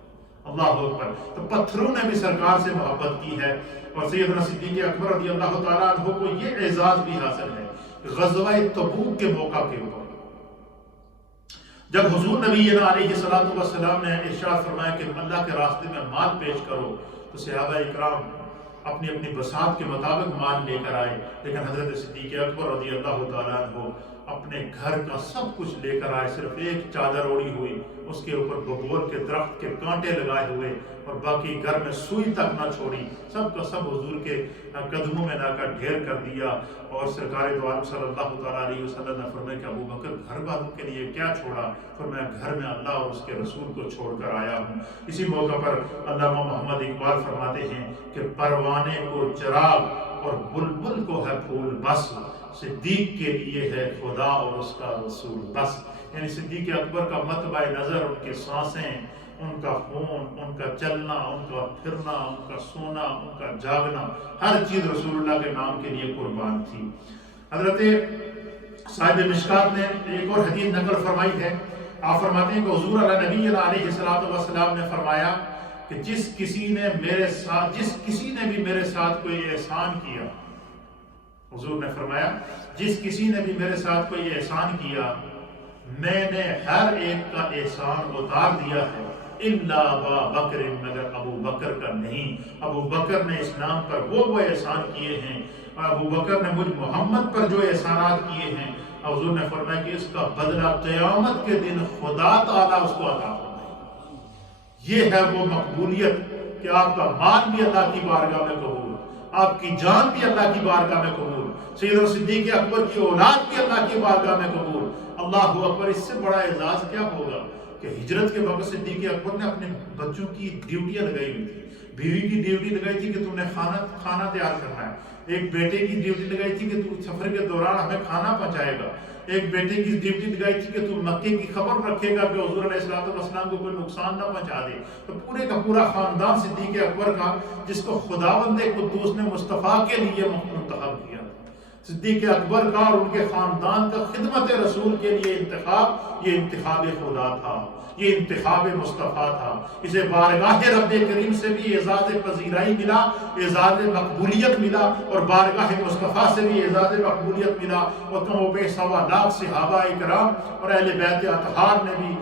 اللہ اکبر۔ تو پتھروں نے بھی سرکار سے محبت کی ہے، اور سیدنا صدیق اکبر رضی اللہ تعالیٰ عنہ کو یہ اعزاز بھی حاصل ہے غزوہ تبوک کے موقع کے اوپر، جب حضور نبی علیہ الصلوۃ والسلام نے ارشاد فرمایا کہ اللہ کے راستے میں مال پیش کرو، تو صحابہ اکرام اپنی اپنی بساط کے مطابق مال لے کر آئے، لیکن حضرت صدیق اکبر رضی اللہ تعالیٰ عنہ اپنے گھر کا سب کچھ لے کر آئے، صرف ایک چادر اوڑی ہوئی، اس کے اوپر ببول کے درخت کے کانٹے لگائے ہوئے، اور باقی گھر میں سوئی تک نہ چھوڑی، سب کا سب حضور کے قدموں میں لا کر ڈھیر کر دیا۔ اور سرکار دو عالم صلی اللہ تعالیٰ علیہ وسلم نے فرمایا کہ ابو بکر گھر والوں کے لیے کیا چھوڑا؟ فرمایا گھر میں اللہ اور اس کے رسول کو چھوڑ کر آیا ہوں۔ اسی موقع پر علامہ محمد اقبال فرماتے ہیں کہ پروانے کو چراغ اور بلبل کو ہے پھول بس، صدیق کے لیے ہے خدا اور اس کا رسول بس۔ یعنی صدیق اکبر کا مطبع نظر، ان کی سانسیں، ان کا خون، ان کا چلنا، ان کا پھرنا، ان کا سونا، ان کا جاگنا، ہر چیز رسول اللہ کے نام کے لیے قربان تھی۔ حضرت صاحب مشکات نے ایک اور حدیث نقل فرمائی ہے، آپ فرماتے ہیں کہ حضور علیہ نبی علیہ الصلوۃ والسلام نے فرمایا کہ جس کسی نے بھی میرے ساتھ کوئی احسان کیا، حضور نے فرمایا جس کسی نے بھی میرے ساتھ کوئی احسان کیا، میں نے ہر ایک کا احسان اتار دیا ہے، الا ابا بکر، مگر ابو بکر کا نہیں۔ ابو بکر نے اسلام پر وہ احسان کیے ہیں، اور ابو بکر نے مجھ محمد پر جو احسانات کیے ہیں، حضور نے فرمایا کہ اس کا بدلہ قیامت کے دن خدا تعالیٰ اس کو عطا فرمائے۔ یہ ہے وہ مقبولیت کہ آپ کا مال بھی اللہ کی بارگاہ میں قبول، آپ کی جان بھی اللہ کی بارگاہ میں قبول، سیدنا صدیق اکبر کی اولاد بھی اللہ کی بارگاہ میں قبول۔ اللہ اکبر۔ اس سے بڑا اعزاز کیا ہوگا کہ ہجرت کے وقت صدیق اکبر نے اپنے بچوں کی ڈیوٹیاں لگائی ہوئی تھی، بیوی کی ڈیوٹی لگائی تھی کہ تم نے کھانا تیار کرنا ہے، ایک بیٹے کی ڈیوٹی لگائی تھی کہ تم سفر کے دوران ہمیں کھانا پہنچائے گا، ایک بیٹے کی ڈیوٹی لگائی تھی کہ تم مکے کی خبر رکھے گا کہ حضور علیہ السلام کو کوئی نقصان نہ پہنچا دے۔ تو پورے کا پورا خاندان صدیق اکبر کا، جس کو خداوند قدوس نے مصطفیٰ کے لیے منتخب کیا، صدیق اکبر کا اور ان کے خاندان کا خدمت رسول کے لیے انتخاب، یہ انتخاب خدا تھا، یہ انتخاب مصطفیٰ تھا۔ اسے بارگاہ رب کریم سے بھی اعزاز پذیرائی ملا، اعزاز مقبولیت ملا، اور بارگاہ مصطفیٰ سے بھی اعزاز مقبولیت ملا۔ اور کم و بیش 1.25 لاکھ صحابہ اکرام اور اہل بیت اطہار نے بھی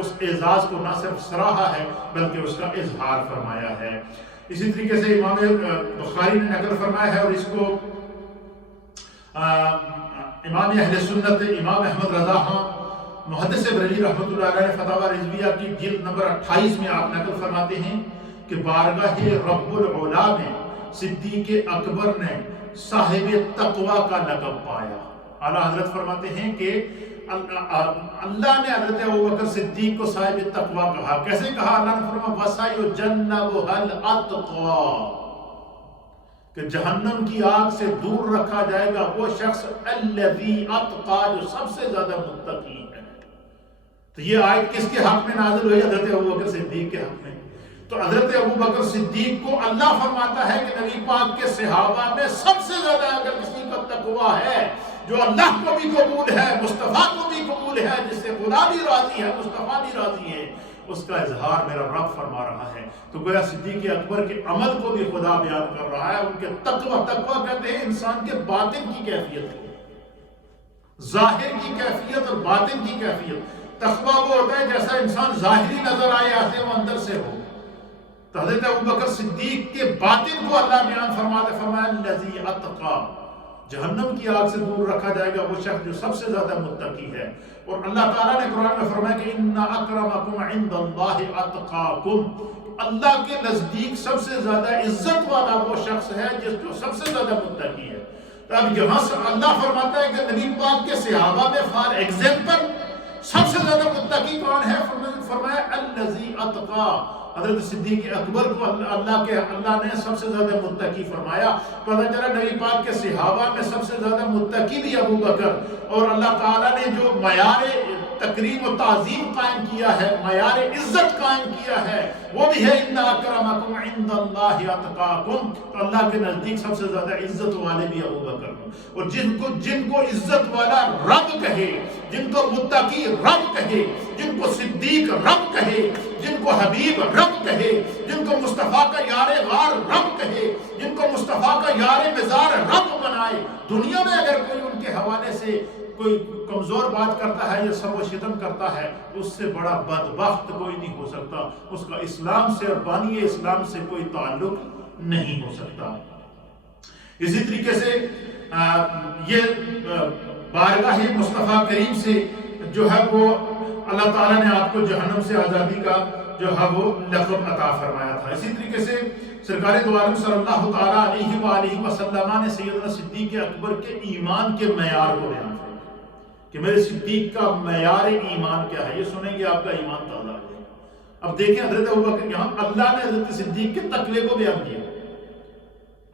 اس اعزاز کو نہ صرف سراہا ہے بلکہ اس کا اظہار فرمایا ہے۔ اسی طریقے سے امام بخاری نے نقل فرمایا ہے، اور اس کو امام اہل سنت امام احمد رضا خان محدث بریلوی رحمۃ اللہ علیہ نے فتاوی رضویہ کی جلد نمبر 28 میں آپ نقل فرماتے ہیں کہ بارگاہ رب العلا میں صدیق اکبر نے صاحب تقوی کا لقب پایا۔ اعلیٰ حضرت فرماتے ہیں کہ اللہ نے حضرت ابوبکر صدیق کو صاحب تقوی کہا۔ کیسے کہا؟ اللہ نے فرمایا وَسَيُجَنَّبُهَا الْأَتْقَى، کہ جہنم کی آگ سے دور رکھا جائے گا وہ شخص الذی اتقى، جو سب سے زیادہ متقی ہے۔ تو یہ آیت کس کے حق میں نازل ہوئی؟ حضرت ابوبکر صدیق کے حق میں۔ تو حضرت ابوبکر صدیق کو اللہ فرماتا ہے کہ نبی پاک کے صحابہ میں سب سے زیادہ اگر کسی کا تقویٰ ہے، جو اللہ کو بھی قبول ہے، مصطفیٰ کو بھی قبول ہے، جس سے خدا بھی راضی ہے، مصطفیٰ بھی راضی ہے، اس کا اظہار میرا رب فرما رہا ہے۔ تو گویا صدیق اکبر کے عمل کو بھی خدا بیان کر رہا ہے، ان کے تقویٰ کہتے ہیں انسان کے باطن کی کیفیت ہے، ظاہر کی کیفیت اور باطن کی کیفیت۔ تقویٰ وہ ہوتا ہے جیسا انسان ظاہری نظر آئے ایسے وہ اندر سے ہو۔ تو حضرت ابوبکر صدیق کے باطن کو اللہ بیان فرمایا الذی اتقى، جہنم کی آگ سے دور رکھا جائے گا وہ شخص جو سب سے زیادہ متقی ہے۔ اور اللہ تعالیٰ نے قرآن میں فرمایا کہ ان اکرمکم عند اللہ اتقاکم، اللہ کے نزدیک سب سے زیادہ عزت والا وہ شخص ہے جو سب سے زیادہ متقی ہے۔ تو اب یہاں سے اللہ فرماتا ہے کہ نبی پاک کے صحابہ میں فار ایگزامپل سب سے زیادہ متقی کون ہے؟ فرمایا الذی اتقا، حضرت صدیق اکبر کو اللہ نے سب سے زیادہ متقی فرمایا۔ پتہ چلا نبی پاک کے صحابہ میں سب سے زیادہ متقی بھی ابو بکر، اور اللہ تعالیٰ نے جو معیار تکریم و تعظیم قائم کیا ہے، معیار عزت قائم کیا ہے، وہ بھی ہے ان اکرمکم عند اللہ اتقاکم، تو اللہ کے نزدیک سب سے زیادہ عزت والے بھی ابو بکر ہوں۔ اور جن کو عزت والا رب کہے، جن کو متقی رب کہے، جن کو صدیق رب کہے، جن کو حبیب رب کہے، جن کو مصطفیٰ کا یار غار رب کہے، جن کو مصطفیٰ کا یار مزار رب بنائے، دنیا میں اگر کوئی ان کے حوالے سے کوئی کمزور بات کرتا ہے یا سب و شتم کرتا ہے، اس سے بڑا بدبخت کوئی نہیں ہو سکتا، اس کا اسلام سے اور بانی اسلام سے کوئی تعلق نہیں ہو سکتا۔ اسی طریقے سے یہ بارگاہ مصطفیٰ کریم سے جو ہے وہ اللہ تعالیٰ نے آپ کو جہنم سے آزادی کا جو ہے وہ لقب عطا فرمایا تھا۔ اسی طریقے سے سرکار دو عالم صلی اللہ تعالیٰ علیہ وآلہ وسلم نے سیدنا صدیق اکبر کے ایمان کے معیار کو بیان کیا کہ میرے صدیق کا معیار ایمان کیا ہے، یہ سنیں گے آپ کا ایمان تازہ ہو جائے گا۔ اب دیکھیں حضرت ابوبکر، یہاں اللہ نے حضرت صدیق کے تقوی کو بیان کیا،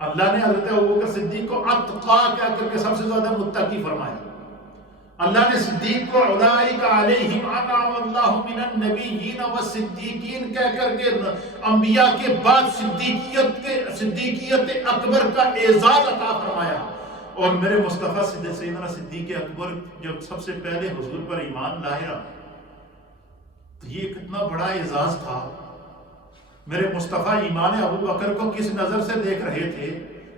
اللہ نے حضرت ابوبکر صدیق کو اتقا کہہ کر کے سب سے زیادہ متقی فرمایا۔ اللہ نے صدیق کو اولئک علیہم انعم اللہ من النبیین والصدیقین کہہ کر کے انبیاء کے بعد صدیقیت اکبر کا اعزاز عطا فرمایا۔ اور میرے مصطفیٰ سیدنا صدیق اکبر جب سب سے پہلے حضور پر ایمان لائے تو یہ کتنا بڑا اعزاز تھا۔ میرے مصطفیٰ ایمان ابو بکر کو کس نظر سے دیکھ رہے تھے،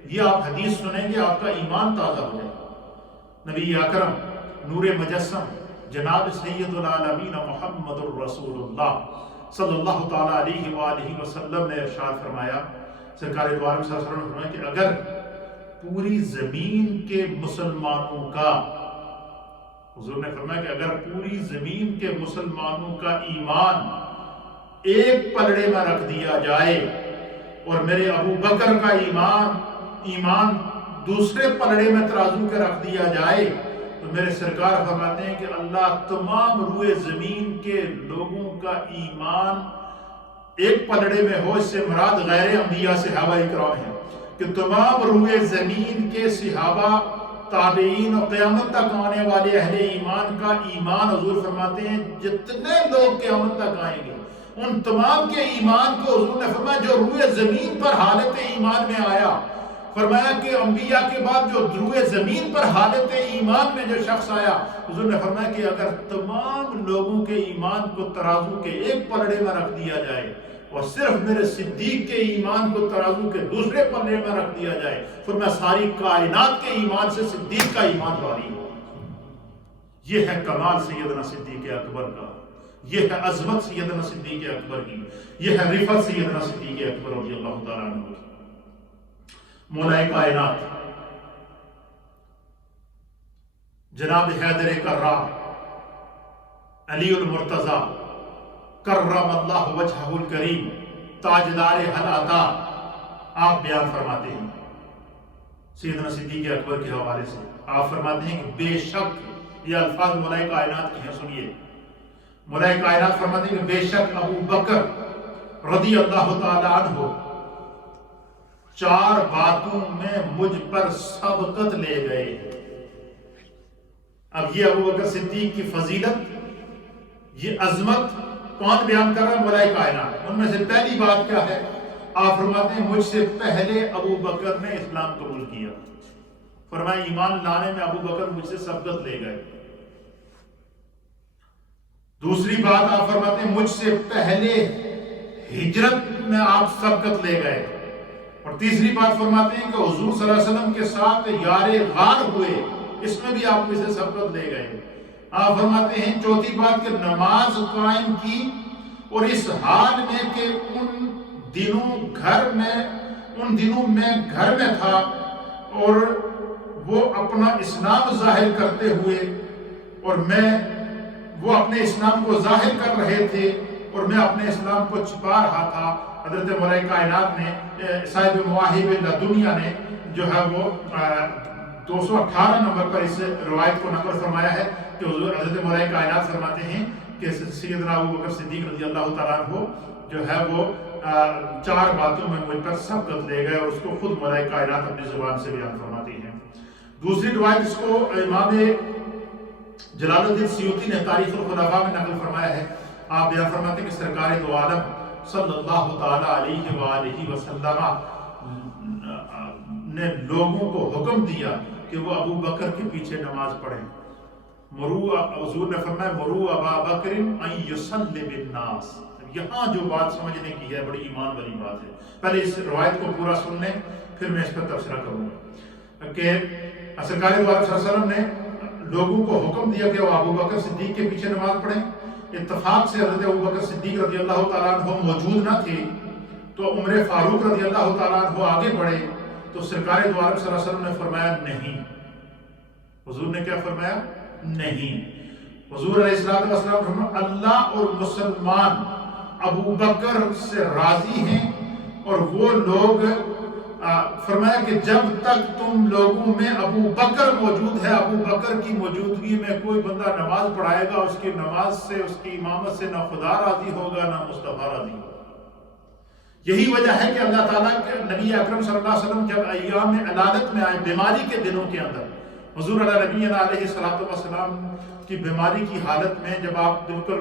یہ آپ حدیث سنیں گے آپ کا ایمان تازہ ہو جائے گا۔ نبی اکرم نور مجسم جناب سید العالمین محمد الرسول اللہ صلی اللہ تعالیٰ علیہ وآلہ وسلم نے ارشاد فرمایا، سرکار دو عالم صلی اللہ علیہ وسلم نے فرمایا کہ اگر پوری زمین کے مسلمانوں کا، حضور نے فرمایا کہ اگر پوری زمین کے مسلمانوں کا ایمان ایک پلڑے میں رکھ دیا جائے اور میرے ابو بکر کا ایمان دوسرے پلڑے میں ترازو کے رکھ دیا جائے تو میرے سرکار فرماتے ہیں کہ اللہ تمام روئے زمین کے لوگوں کا ایمان ایک پلڑے میں ہو، اس سے مراد غیر انبیاء صحابہ اکرام ہیں، کہ تمام روئے زمین کے صحابہ تابعین اور قیامت تک آنے والے اہل ایمان کا ایمان، حضور فرماتے ہیں جتنے لوگ قیامت تک آئیں گے ان تمام کے ایمان کو حضور نے فرمایا جو روئے زمین پر حالت ایمان میں آیا، فرمایا کہ انبیاء کے بعد جو روئے زمین پر حالت ایمان میں جو شخص آیا، حضور نے فرمایا کہ اگر تمام لوگوں کے ایمان کو ترازو کے ایک پلڑے میں رکھ دیا جائے اور صرف میرے صدیق کے ایمان کو ترازو کے دوسرے پلڑے میں رکھ دیا جائے، فرمایا ساری کائنات کے ایمان سے صدیق کا ایمان بھاری ہو۔ یہ ہے کمال سیدنا صدیق اکبر کا، یہ ہے عظمت سیدنا صدیق اکبر کی، یہ ہے رفعت سیدنا صدیق اکبر رضی اللہ تعالیٰ عنہ کی۔ مولا کائنات جناب حیدر کرام علی المرتضی کرم اللہ وجہہ الکریم تاجدار حلاتا، آپ بیان فرماتے ہیں سیدنا صدیق اکبر کے حوالے سے، آپ فرماتے ہیں کہ بے شک، یہ الفاظ مولا کائنات کے ہیں، سنیے، مولا کائنات فرماتے ہیں کہ بے شک ابو بکر رضی اللہ تعالی عنہ 4 باتوں میں مجھ پر سبقت لے گئے۔ اب یہ ابو بکر صدیق کی فضیلت، یہ عظمت کون بیان کر رہا ہے؟ مولا کائنات۔ ان میں سے پہلی بات کیا ہے؟ آپ فرماتے ہیں مجھ سے پہلے ابو بکر نے اسلام قبول کیا، فرمایا ایمان لانے میں ابو بکر مجھ سے سبقت لے گئے۔ دوسری بات آپ فرماتے ہیں مجھ سے پہلے ہجرت میں آپ سبقت لے گئے، اور تیسری بات فرماتے ہیں کہ حضور صلی اللہ علیہ وسلم کے ساتھ یار غار ہوئے، اس میں بھی آپ مجھ سے سبقت لے گئے۔ آپ فرماتے ہیں چوتھی بات کہ نماز قائم کی، اور اس حال میں کہ ان دنوں میں گھر میں تھا اور وہ اپنا اسلام ظاہر کرتے ہوئے، اور وہ اپنے اسلام کو ظاہر کر رہے تھے اور میں اپنے اسلام کو چھپا رہا تھا۔ حضرت مولا کائنات نے، صاحب مواہب لدنیا نے جو ہے وہ 218 نمبر پر اس روایت کو نقل فرمایا ہے کہ حضرت مولا کائنات فرماتے ہیں کہ سیدنا ابو بکر صدیق رضی اللہ تعالیٰ عنہ جو ہے وہ 4 باتوں میں مجھ پر سبقت لے گئے، اور اس کو خود مولا کائنات اپنی زبان سے بیان فرماتی ہیں۔ دوسری روایت اس کو امام جلال الدین سیوطی نے تاریخ الخلفاء میں نقل فرمایا ہے۔ آپ بیان فرماتے ہیں کہ سرکار دو عالم صلی اللہ تعالیٰ علیہ وآلہ وسلم نے لوگوں کو حکم دیا کہ وہ ابو بکر کے پیچھے نماز پڑھیں۔ حضور نے فرمایا مرو ابا بکر ان یصلی بالناس۔ یہاں جو بات سمجھنے کی ہے بڑی ایمان والی بات ہے۔ پہلے اس روایت کو پورا سن لیں، پھر میں اس پر تبصرہ کروں گا کہ سرکار دو عالم صلی اللہ علیہ وسلم نے لوگوں کو حکم دیا کہ وہ ابو بکر صدیق کے پیچھے نماز پڑھیں۔ اتفاق سے حضرت ابو بکر صدیق رضی اللہ تعالیٰ عنہ موجود نہ تھے تو عمر فاروق رضی اللہ تعالیٰ عنہ آگے بڑھے، تو سرکار دو عالم صلی اللہ علیہ وسلم نے فرمایا نہیں۔ حضور نے کیا فرمایا؟ نہیں۔ حضور علیہ السلام فرمایا اللہ اور مسلمان ابو بکر سے راضی ہیں، اور وہ لوگ فرمایا کہ جب تک تم لوگوں میں ابو بکر موجود ہے، ابو بکر کی موجودگی میں کوئی بندہ نماز پڑھائے گا، اس کی نماز سے، اس کی امامت سے نہ خدا راضی ہوگا نہ مصطفیٰ راضی ہوگا۔ یہی وجہ ہے کہ اللہ تعالیٰ کے نبی اکرم صلی اللہ علیہ وسلم جب ایام علالت میں آئے، بیماری کے دنوں کے اندر، حضور نبینا علیہ السلام کی بیماری کی حالت میں جب آپ بالکل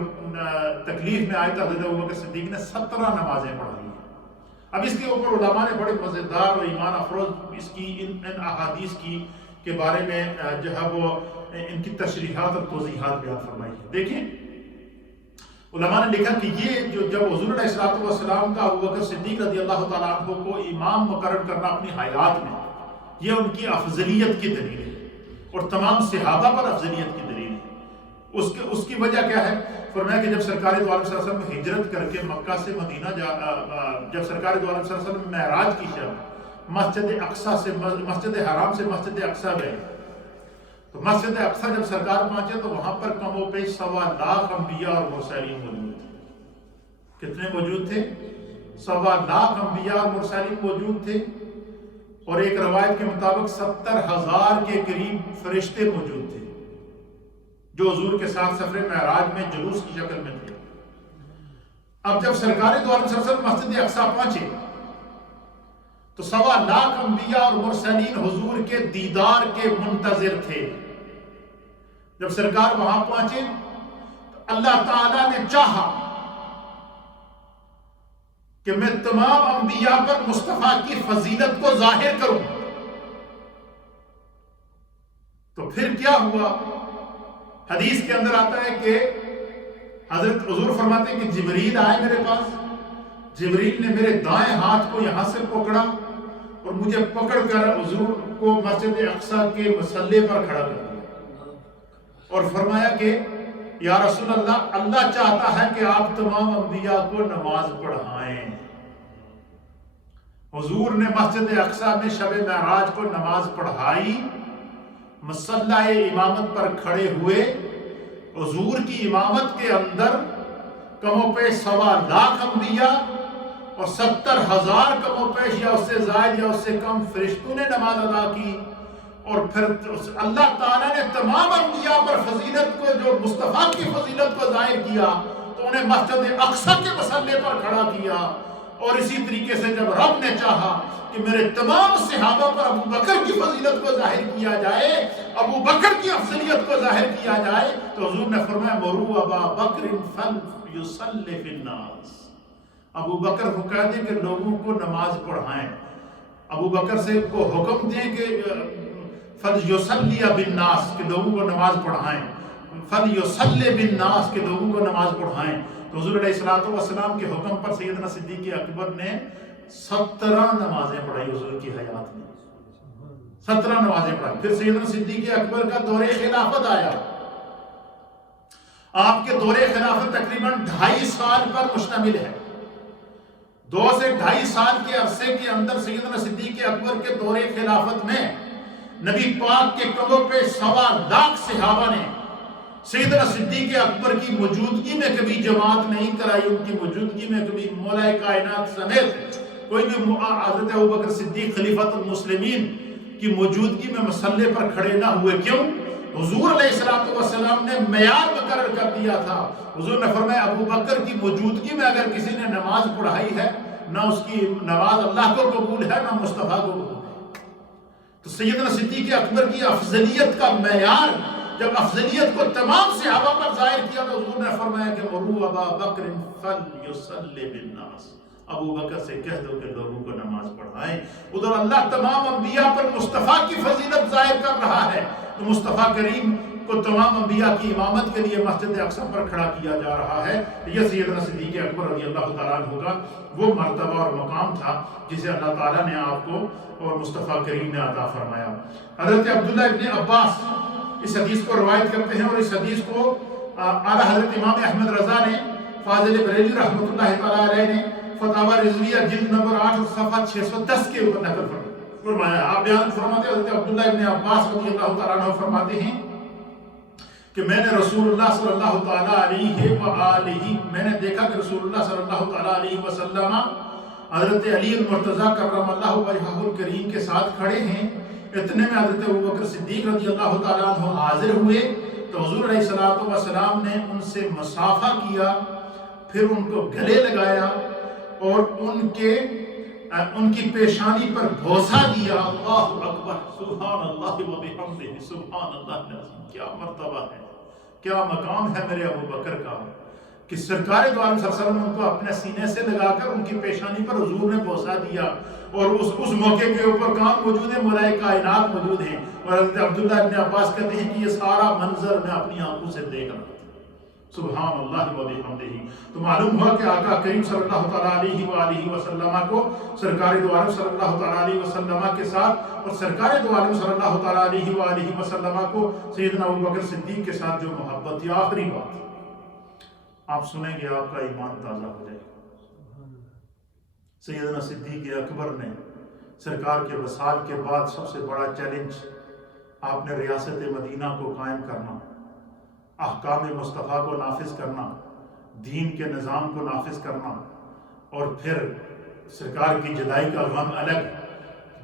تکلیف میں آئے تو حضرت ابوبکر صدیق نے 17 نمازیں پڑھائی۔ اب اس کے اوپر علماء نے بڑے مزیدار و ایمان افروز اس کی ان احادیث کی کے بارے میں جو ہے وہ ان کی تشریحات اور توضیحات بیان فرمائی ہے۔ دیکھیں علماء نے لکھا کہ یہ جو جب حضور علیہ السلام کا ابوبکر صدیق رضی اللہ تعالیٰ عنہ کو امام مقرر کرنا اپنی حیات میں، یہ ان کی افضلیت کی دلیل ہے اور تمام صحابہ پر افضلیت کی دلیل ہے۔ اس کی وجہ کیا ہے؟ فرمایا کہ جب سرکار دو عالم صلی اللہ علیہ وسلم ہجرت کر کے مکہ سے مدینہ جب سرکار دو عالم صلی اللہ علیہ وسلم معراج کی شب مسجد اقصی سے مسجد حرام سے مسجد اقصی گئے، تو مسجد اقصی جب سرکار پہنچے تو وہاں پر کم و بیش 1.25 لاکھ انبیاء اور مرسلین موجود تھے۔ کتنے موجود تھے؟ 1.25 لاکھ انبیاء اور مرسلین موجود تھے، اور ایک روایت کے مطابق 70,000 کے قریب فرشتے موجود تھے جو حضور کے ساتھ سفر معراج میں جلوس کی شکل میں تھے۔ اب جب سرکار دو عالم صلی اللہ علیہ وسلم مسجد اقصی پہنچے تو 1.25 لاکھ انبیاء اور مرسلین حضور کے دیدار کے منتظر تھے۔ جب سرکار وہاں پہنچے تو اللہ تعالیٰ نے چاہا کہ میں تمام انبیاء پر مصطفیٰ کی فضیلت کو ظاہر کروں، تو پھر کیا ہوا؟ حدیث کے اندر آتا ہے کہ حضرت حضور فرماتے ہیں کہ جبریل آئے میرے پاس، جبریل نے میرے دائیں ہاتھ کو یہاں سے پکڑا اور مجھے پکڑ کر حضور کو مسجد اقصی کے مصلی پر کھڑا کر دیا اور فرمایا کہ یا رسول اللہ، اللہ چاہتا ہے کہ آپ تمام انبیاء کو نماز پڑھائیں۔ حضور نے مسجد اقصی میں شب معراج کو نماز پڑھائی، مصلی امامت پر کھڑے ہوئے، حضور کی امامت کے اندر کم و بیش 1.25 لاکھ انبیاء اور 70,000 کم و بیش یا اس سے زائد یا اس سے کم فرشتوں نے نماز ادا کی، اور پھر اللہ تعالیٰ نے تمام انبیاء پر فضیلت کو، جو مصطفیٰ کی فضیلت کو ظاہر کیا، تو انہیں مسجد اقصی کے مصلی پر کھڑا کیا۔ اور اسی طریقے سے جب رب نے چاہا کہ میرے تمام صحابہ پر ابو بکر کی فضیلت کو ظاہر کیا جائے، ابو بکر کی افضلیت کو ظاہر کیا جائے، تو حضور نے فرمایا مرو ابا بکر فلیصلی فی الناس، ابو بکر کو کہہ دیں کہ لوگوں کو نماز پڑھائیں۔ ابو بکر سے کو حکم دیں کہ فلیصلی بالناس، کہ لوگوں کو نماز پڑھائیں، فلیصلی بالناس، کہ لوگوں کو نماز پڑھائیں۔ تو حضور علیہ السلام کے حکم پر سیدنا صدیق اکبر نے 17 نمازیں پڑھائی حضور کی حیات میں، 17 نمازیں پڑھائی۔ پھر سیدنا صدیق اکبر کا دور خلافت آیا، آپ کے دور خلافت تقریباً 2.5 سال پر مشتمل ہے۔ 2 سے 2.5 سال کے عرصے کے اندر سیدنا صدیق اکبر کے دور خلافت میں نبی پاک کے کم و بیش 1.25 لاکھ صحابہ نے سیدنا صدیق اکبر کی موجودگی میں کبھی جماعت نہیں کرائی، ان کی موجودگی میں کبھی مولا کائنات سمیت کوئی بھی حضرت ابوبکر صدیق خلیفۃ المسلمین کی موجودگی میں مصلی پر کھڑے نہ ہوئے۔ کیوں؟ حضور علیہ السلام نے معیار مقرر کر دیا تھا. حضور نے فرمایا ابو بکر کی موجودگی میں اگر کسی نے نماز پڑھائی ہے نہ اس کی نماز اللہ کو قبول ہے نہ مصطفیٰ کو قبول ہے. تو سیدنا صدیق اکبر کی افضلیت کا معیار جب افضلیت کو تمام صحابہ پر ظاہر کیا تو حضور نے فرمایا کہ مروا ابا بکر فلیصلی بالناس، ابو بکر سے کہہ دو کہ لوگوں کو نماز پڑھائیں. ادھر اللہ تمام انبیاء پر مصطفیٰ کی فضیلت ظاہر کر رہا ہے تو مصطفیٰ کریم کو تمام انبیاء کی امامت کے لیے مسجد اقصی پر کھڑا کیا جا رہا ہے. یہ سیدنا صدیق اکبر رضی اللہ تعالیٰ عنہ کا وہ مرتبہ اور مقام تھا جسے اللہ تعالیٰ نے آپ کو اور مصطفیٰ کریم نے عطا فرمایا. حضرت عبداللہ ابن عباس اس حدیث کو روایت کرتے ہیں اور اس حدیث کو اعلیٰ حضرت امام احمد رضا نے فاضل بریلوی رحمۃ اللہ تعالیٰ علیہ نے فتاوی رضویہ جلد نمبر 8 صفحہ 610 کے اوپر نقل فرمایا. آپ بیان فرماتے ہیں حضرت عبداللہ ابن عباس رضی اللہ تعالیٰ عنہ فرماتے ہیں کہ میں نے رسول اللہ صلی اللہ تعالیٰ علیہ وآلہ میں نے دیکھا کہ رسول اللہ صلی اللہ تعالیٰ علیہ وسلم حضرت علی المرتضیٰ کرم اللہ وجہہ الکریم کے ساتھ کھڑے ہیں. اتنے میں حضرت ابوبکر صدیق رضی اللہ تعالیٰ عنہ حاضر ہوئے تو حضور علیہ السلام نے ان سے مصافحہ کیا، پھر ان کو گلے لگایا اور ان کی پیشانی پر بوسہ دیا. اللہ اکبر، سبحان اللہ و بحمدہ، سبحان اللہ العظیم. کیا مرتبہ ہے، کیا مقام ہے میرے ابو بکر کا کہ سرکار دو عالم صلی اللہ علیہ وسلم ان کو اپنے سینے سے لگا کر ان کی پیشانی پر حضور نے بوسہ دیا. اور اس موقع کے اوپر کام موجود ہے، ملائکہ کائنات موجود ہیں. اور حضرت عبداللہ ابن عباس کہتے ہیں کہ یہ سارا منظر میں اپنی آنکھوں سے دیکھ رہا تھا. سبحان اللہ و بحمدہ. تو معلوم ہوا کہ آقا کریم صلی اللہ تعالیٰ علیہ وآلہ وسلم کو سرکار دو عالم صلی اللہ تعالیٰ علیہ وسلم کے ساتھ اور سرکار دو عالم صلی اللہ تعالیٰ علیہ وآلہ وسلم کو سیدنا ابوبکر صدیق کے ساتھ جو محبت تھی. آخری بات آپ سنیں گے آپ کا ایمان تازہ ہو جائے گا. سیدنا صدیق اکبر نے سرکار کے وصال کے بعد سب سے بڑا چیلنج آپ نے ریاست مدینہ کو قائم کرنا، احکام مصطفیٰ کو نافذ کرنا، دین کے نظام کو نافذ کرنا، اور پھر سرکار کی جدائی کا غم الگ.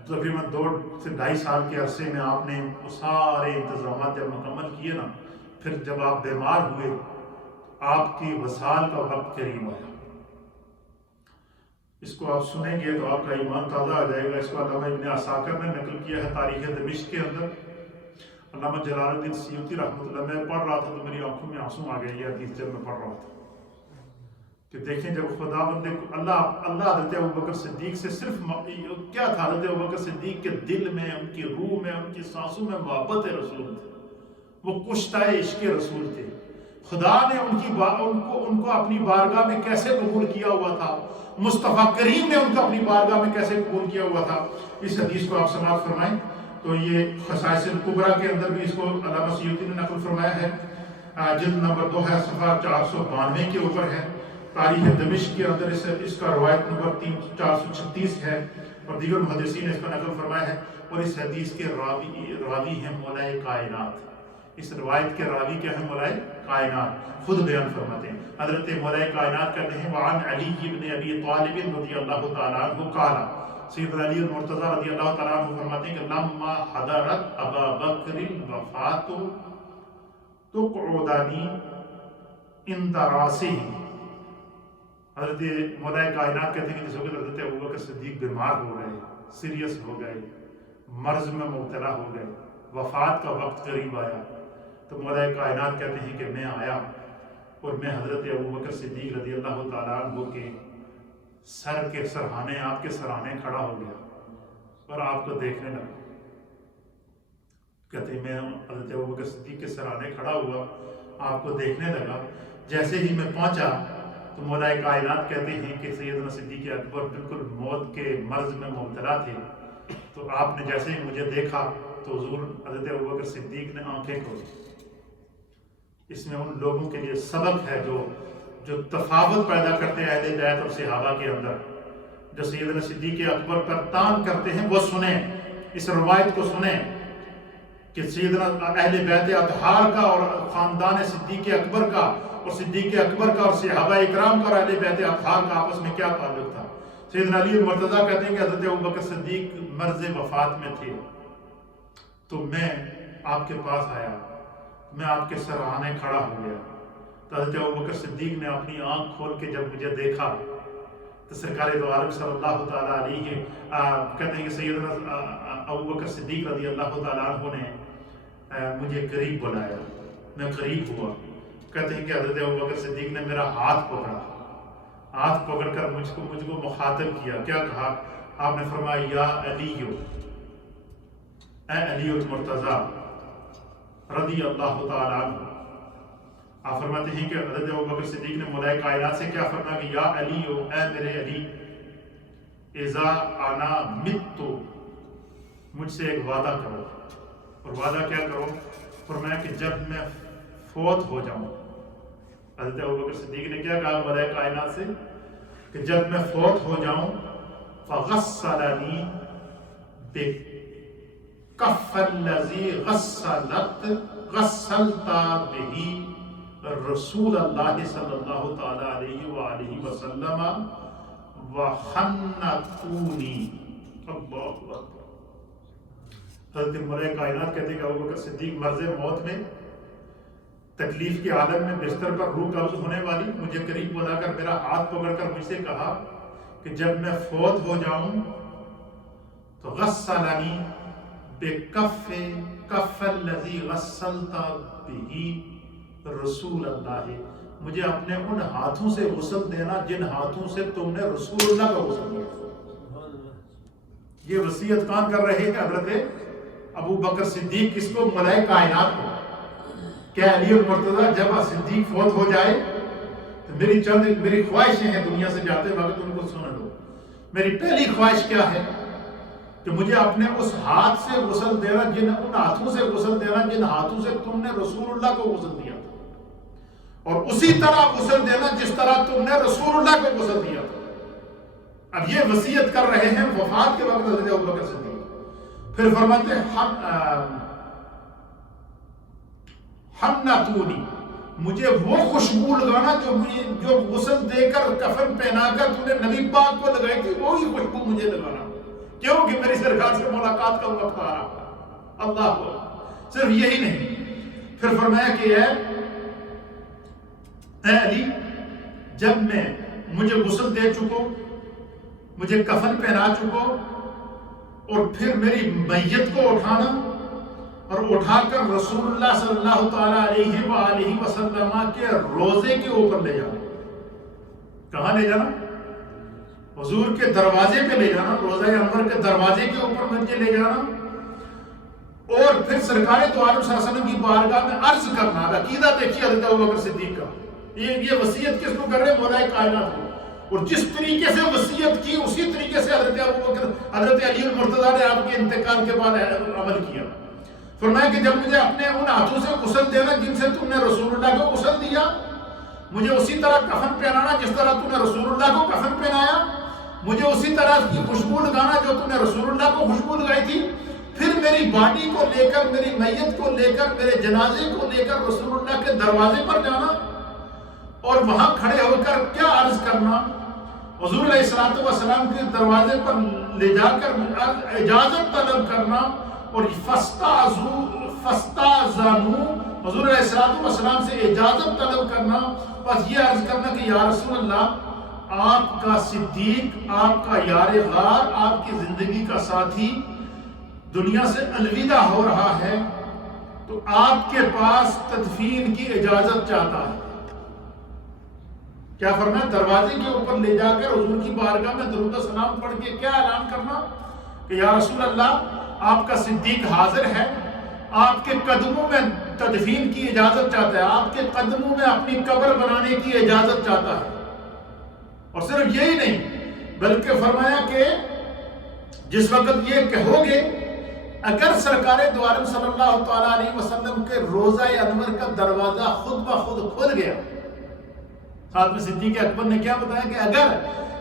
تقریباً 2 سے 2.5 سال کے عرصے میں آپ نے وہ سارے انتظامات جب مکمل کیے نا، پھر جب آپ بیمار ہوئے آپ کی وصال کا وقت قریب آیا. اس کو آپ سنیں گے تو آپ کا ایمان تازہ آ جائے گا. اس کو علامہ ابن عساکر نے نقل کیا ہے تاریخ دمشق کے اندر. علامہ جلال الدین سیوطی رحمۃ اللہ، میں پڑھ رہا تھا تو میری آنکھوں میں آنسو آ گئے یہ حدیث جب میں پڑھ رہا تھا کہ دیکھیں جب خدا بندے کو اللہ حضرت ابوبکر صدیق سے صرف کیا تھا، حضرت ابوبکر صدیق کے دل میں، ان کی روح میں، ان کی سانسوں میں محبت رسول تھی. وہ کشتہ عشق رسول تھے. خدا نے ان کو اپنی بارگاہ میں کیسے قبول کیا ہوا تھا، مصطفیٰ کریم نے ان کو اپنی بارگاہ میں کیسے قبول کیا ہوا تھا. اس حدیث کو آپ سماعت فرمائیں تو یہ خصائص الکبریٰ کے اندر بھی اس کو علامہ سیوطی نے نقل فرمایا ہے. جلد نمبر 2 ہے، صفحہ 492 کے اوپر ہے. تاریخ دمشق کے اندر اس کا روایت نمبر 436 ہے اور دیگر محدثین نے اس کا نقل فرمایا ہے. اور اس حدیث کے راوی ہیں مولائے کائنات. اس روایت کے راوی کیا ہیں؟ مولائے کائنات. خود بیان فرماتے ہیں. حضرت مولائے کائنات کہتے ہیں وعن علی بن ابی طالب رضی اللہ تعالیٰ عنہ قال، سیدنا علی المرتضیٰ رضی اللہ تعالیٰ عنہ فرماتے ہیں کہ لما حضرت ابا بکر الوفات تقعدنی عند راسہ. حضرت مولائے کائنات کہتے ہیں کہ جس وقت حضرت ابوبکر صدیق بیمار ہو گئے، سیریس ہو گئے، مرض میں مبتلا ہو گئے، وفات کا وقت قریب آیا، تو مولائے کائنات کہتے ہیں کہ میں آیا اور میں حضرت ابوبکر صدیق رضی اللہ تعالیٰ عنہ کے سر کے سرہانے، آپ کے سرہانے کھڑا ہو گیا اور آپ کو دیکھنے لگا. کہتے ہیں میں حضرت ابوبکر صدیق کے سرہانے کھڑا ہوا، آپ کو دیکھنے لگا. جیسے ہی میں پہنچا تو مولائے کائنات کہتے ہیں کہ سیدنا صدیق اکبر بالکل موت کے مرض میں مبتلا تھے. تو آپ نے جیسے ہی مجھے دیکھا تو حضور حضرت ابوبکر صدیق نے آنکھیں کھولی. اس میں ان لوگوں کے لیے سبق ہے جو تفاوت پیدا کرتے ہیں اہل بیت اور صحابہ کے اندر، جو سیدنا صدیق اکبر پر تان کرتے ہیں. وہ سنیں، اس روایت کو سنیں کہ سیدنا اہل بیت اطہار کا اور خاندان صدیق اکبر کا اور صدیق اکبر کا اور صحابہ اکرام کا اور اہل بیت اطہار کا آپس میں کیا تعلق تھا. سیدنا علی المرتضیٰ کہتے ہیں کہ حضرت ابوبکر صدیق مرض وفات میں تھے تو میں آپ کے پاس آیا میں آپ کے سرانے کھڑا ہو گیا. تو حضرت ابوبکر صدیق نے اپنی آنکھ کھول کے جب مجھے دیکھا تو سرکار دو عالم صلی اللہ تعالیٰ علیہ کہتے ہیں کہ سیدنا ابوبکر صدیق رضی اللہ تعالیٰ عنہ نے مجھے قریب بلایا. میں قریب ہوا. کہتے ہیں کہ حضرت ابوبکر صدیق نے میرا ہاتھ پکڑا. ہاتھ پکڑ کر مجھ کو مخاطب کیا. کیا کہا؟ آپ نے فرمایا یا علیو، اے علی المرتضیٰ رضی اللہ تعالیٰ عنہ. آپ فرماتے ہیں کہ حضرت ابوبکر صدیق نے مولا کائنات سے کیا فرمایا کہ یا علیو، اے میرے علی، اذا انا مت، مجھ سے ایک وعدہ کرو. اور وعدہ کیا کرو؟ فرمایا کہ جب میں فوت ہو جاؤں. حضرت ابوبکر صدیق نے کیا کہا مولا کائنات سے کہ جب میں فوت ہو جاؤں فغسلنی بکف الذی غسلت بہ رسول اللہ صلی اللہ تعالی علیہ وآلہ وسلم وحنتونی. اللہ اکبر. حضرت مولا کائنات کہتے ہیں کہ ابوبکر صدیق مرض موت میں، تکلیف کے عالم میں بستر پر روح قبض ہونے والی، مجھے قریب بلا کر میرا ہاتھ پکڑ کر مجھ سے کہا کہ جب میں فوت ہو جاؤں تو غسلنی بکف الذی غسلت بہ رسول اللہ، مجھے اپنے ان ہاتھوں سے غسل دینا جن ہاتھوں سے تم نے رسول اللہ کا غسل دیا. یہ وصیت کون کر رہے ہیں؟ حضرت ابو بکر صدیق. کس کو؟ ملائک کائنات کو. کیا علی المرتضیٰ جب صدیق فوت ہو جائے تو میری خواہشیں ہیں دنیا سے جاتے وقت، ان کو سن لو. میری پہلی خواہش کیا ہے کہ مجھے اپنے اس ہاتھ سے غسل دینا، ان ہاتھوں سے غسل دینا جن ہاتھوں سے تم نے رسول اللہ کو غسل دیا تھا، اور اسی طرح غسل دینا جس طرح تم نے رسول اللہ کو غسل دیا تھا. اب یہ وصیت کر رہے ہیں وفات کے وقت حضرت ابوبکر صدیق. پھر فرماتے ہیں حنتونی، مجھے وہ خوشبو لگانا جو غسل دے کر کفن پہنا کر تم نے نبی پاک کو لگائی تھی، وہی خوشبو مجھے لگانا. کیوں کہ میری سرکار سے ملاقات کا وقت آ رہا. اللہ. صرف یہی نہیں، پھر فرمایا کہ اے علی، جب میں مجھے غسل دے چکو، مجھے کفن پہنا چکو، اور پھر میری میت کو اٹھانا اور اٹھا کر رسول اللہ صلی اللہ تعالیٰ علیہ وآلہ وسلم کے روزے کے اوپر لے جانا. کہاں لے جانا؟ حضور کے دروازے پہ لے جانا، روزہ انور کے دروازے کے اوپر مجھے لے جانا، اور پھر سرکار دو عالم صلی اللہ علیہ وسلم کی بارگاہ میں عرض کرنا. عقیدہ دیکھیے حضرت ابوبکر صدیق کا. یہ وصیت کس کو کر رہے ہیں؟ مولا کائنات کو. اور جس طریقے سے وصیت کی اسی طریقے سے حضرت علی المرتضیٰ نے آپ کے انتقال کے بعد عمل کیا. فرمایا کہ جب مجھے اپنے ان ہاتھوں سے غسل دینا جن سے تم نے رسول اللہ کو غسل دیا، مجھے اسی طرح کفن پہنانا جس طرح تم نے رسول اللہ کو کفن پہنایا، مجھے اسی طرح کی خوشبو لگانا جو تم نے رسول اللہ کو خوشبو لگائی تھی، پھر میری باڈی کو لے کر، میری میت کو لے کر، میرے جنازے کو لے کر رسول اللہ کے دروازے پر جانا اور وہاں کھڑے ہو کر کیا عرض کرنا؟ حضور علیہ الصلوۃ والسلام کے دروازے پر لے جا کر اجازت طلب کرنا اور فاستاذنوا، حضور علیہ الصلوۃ والسلام سے اجازت طلب کرنا، بس یہ عرض کرنا کہ یا رسول اللہ، آپ کا صدیق، آپ کا یار غار، آپ کی زندگی کا ساتھی دنیا سے الوداع ہو رہا ہے، تو آپ کے پاس تدفین کی اجازت چاہتا ہے. کیا فرمایا؟ دروازے کے اوپر لے جا کر حضور کی بارگاہ میں درود و سلام پڑھ کے کیا اعلان کرنا کہ یا رسول اللہ، آپ کا صدیق حاضر ہے، آپ کے قدموں میں تدفین کی اجازت چاہتا ہے، آپ کے قدموں میں اپنی قبر بنانے کی اجازت چاہتا ہے. اور صرف یہی نہیں بلکہ فرمایا کہ جس وقت یہ کہو گے، اگر سرکار دو عالم صلی اللہ تعالیٰ علیہ وسلم کے روزہ انور کا دروازہ خود بخود کھل گیا. ساتھ میں صدیق اکبر نے کیا بتایا کہ اگر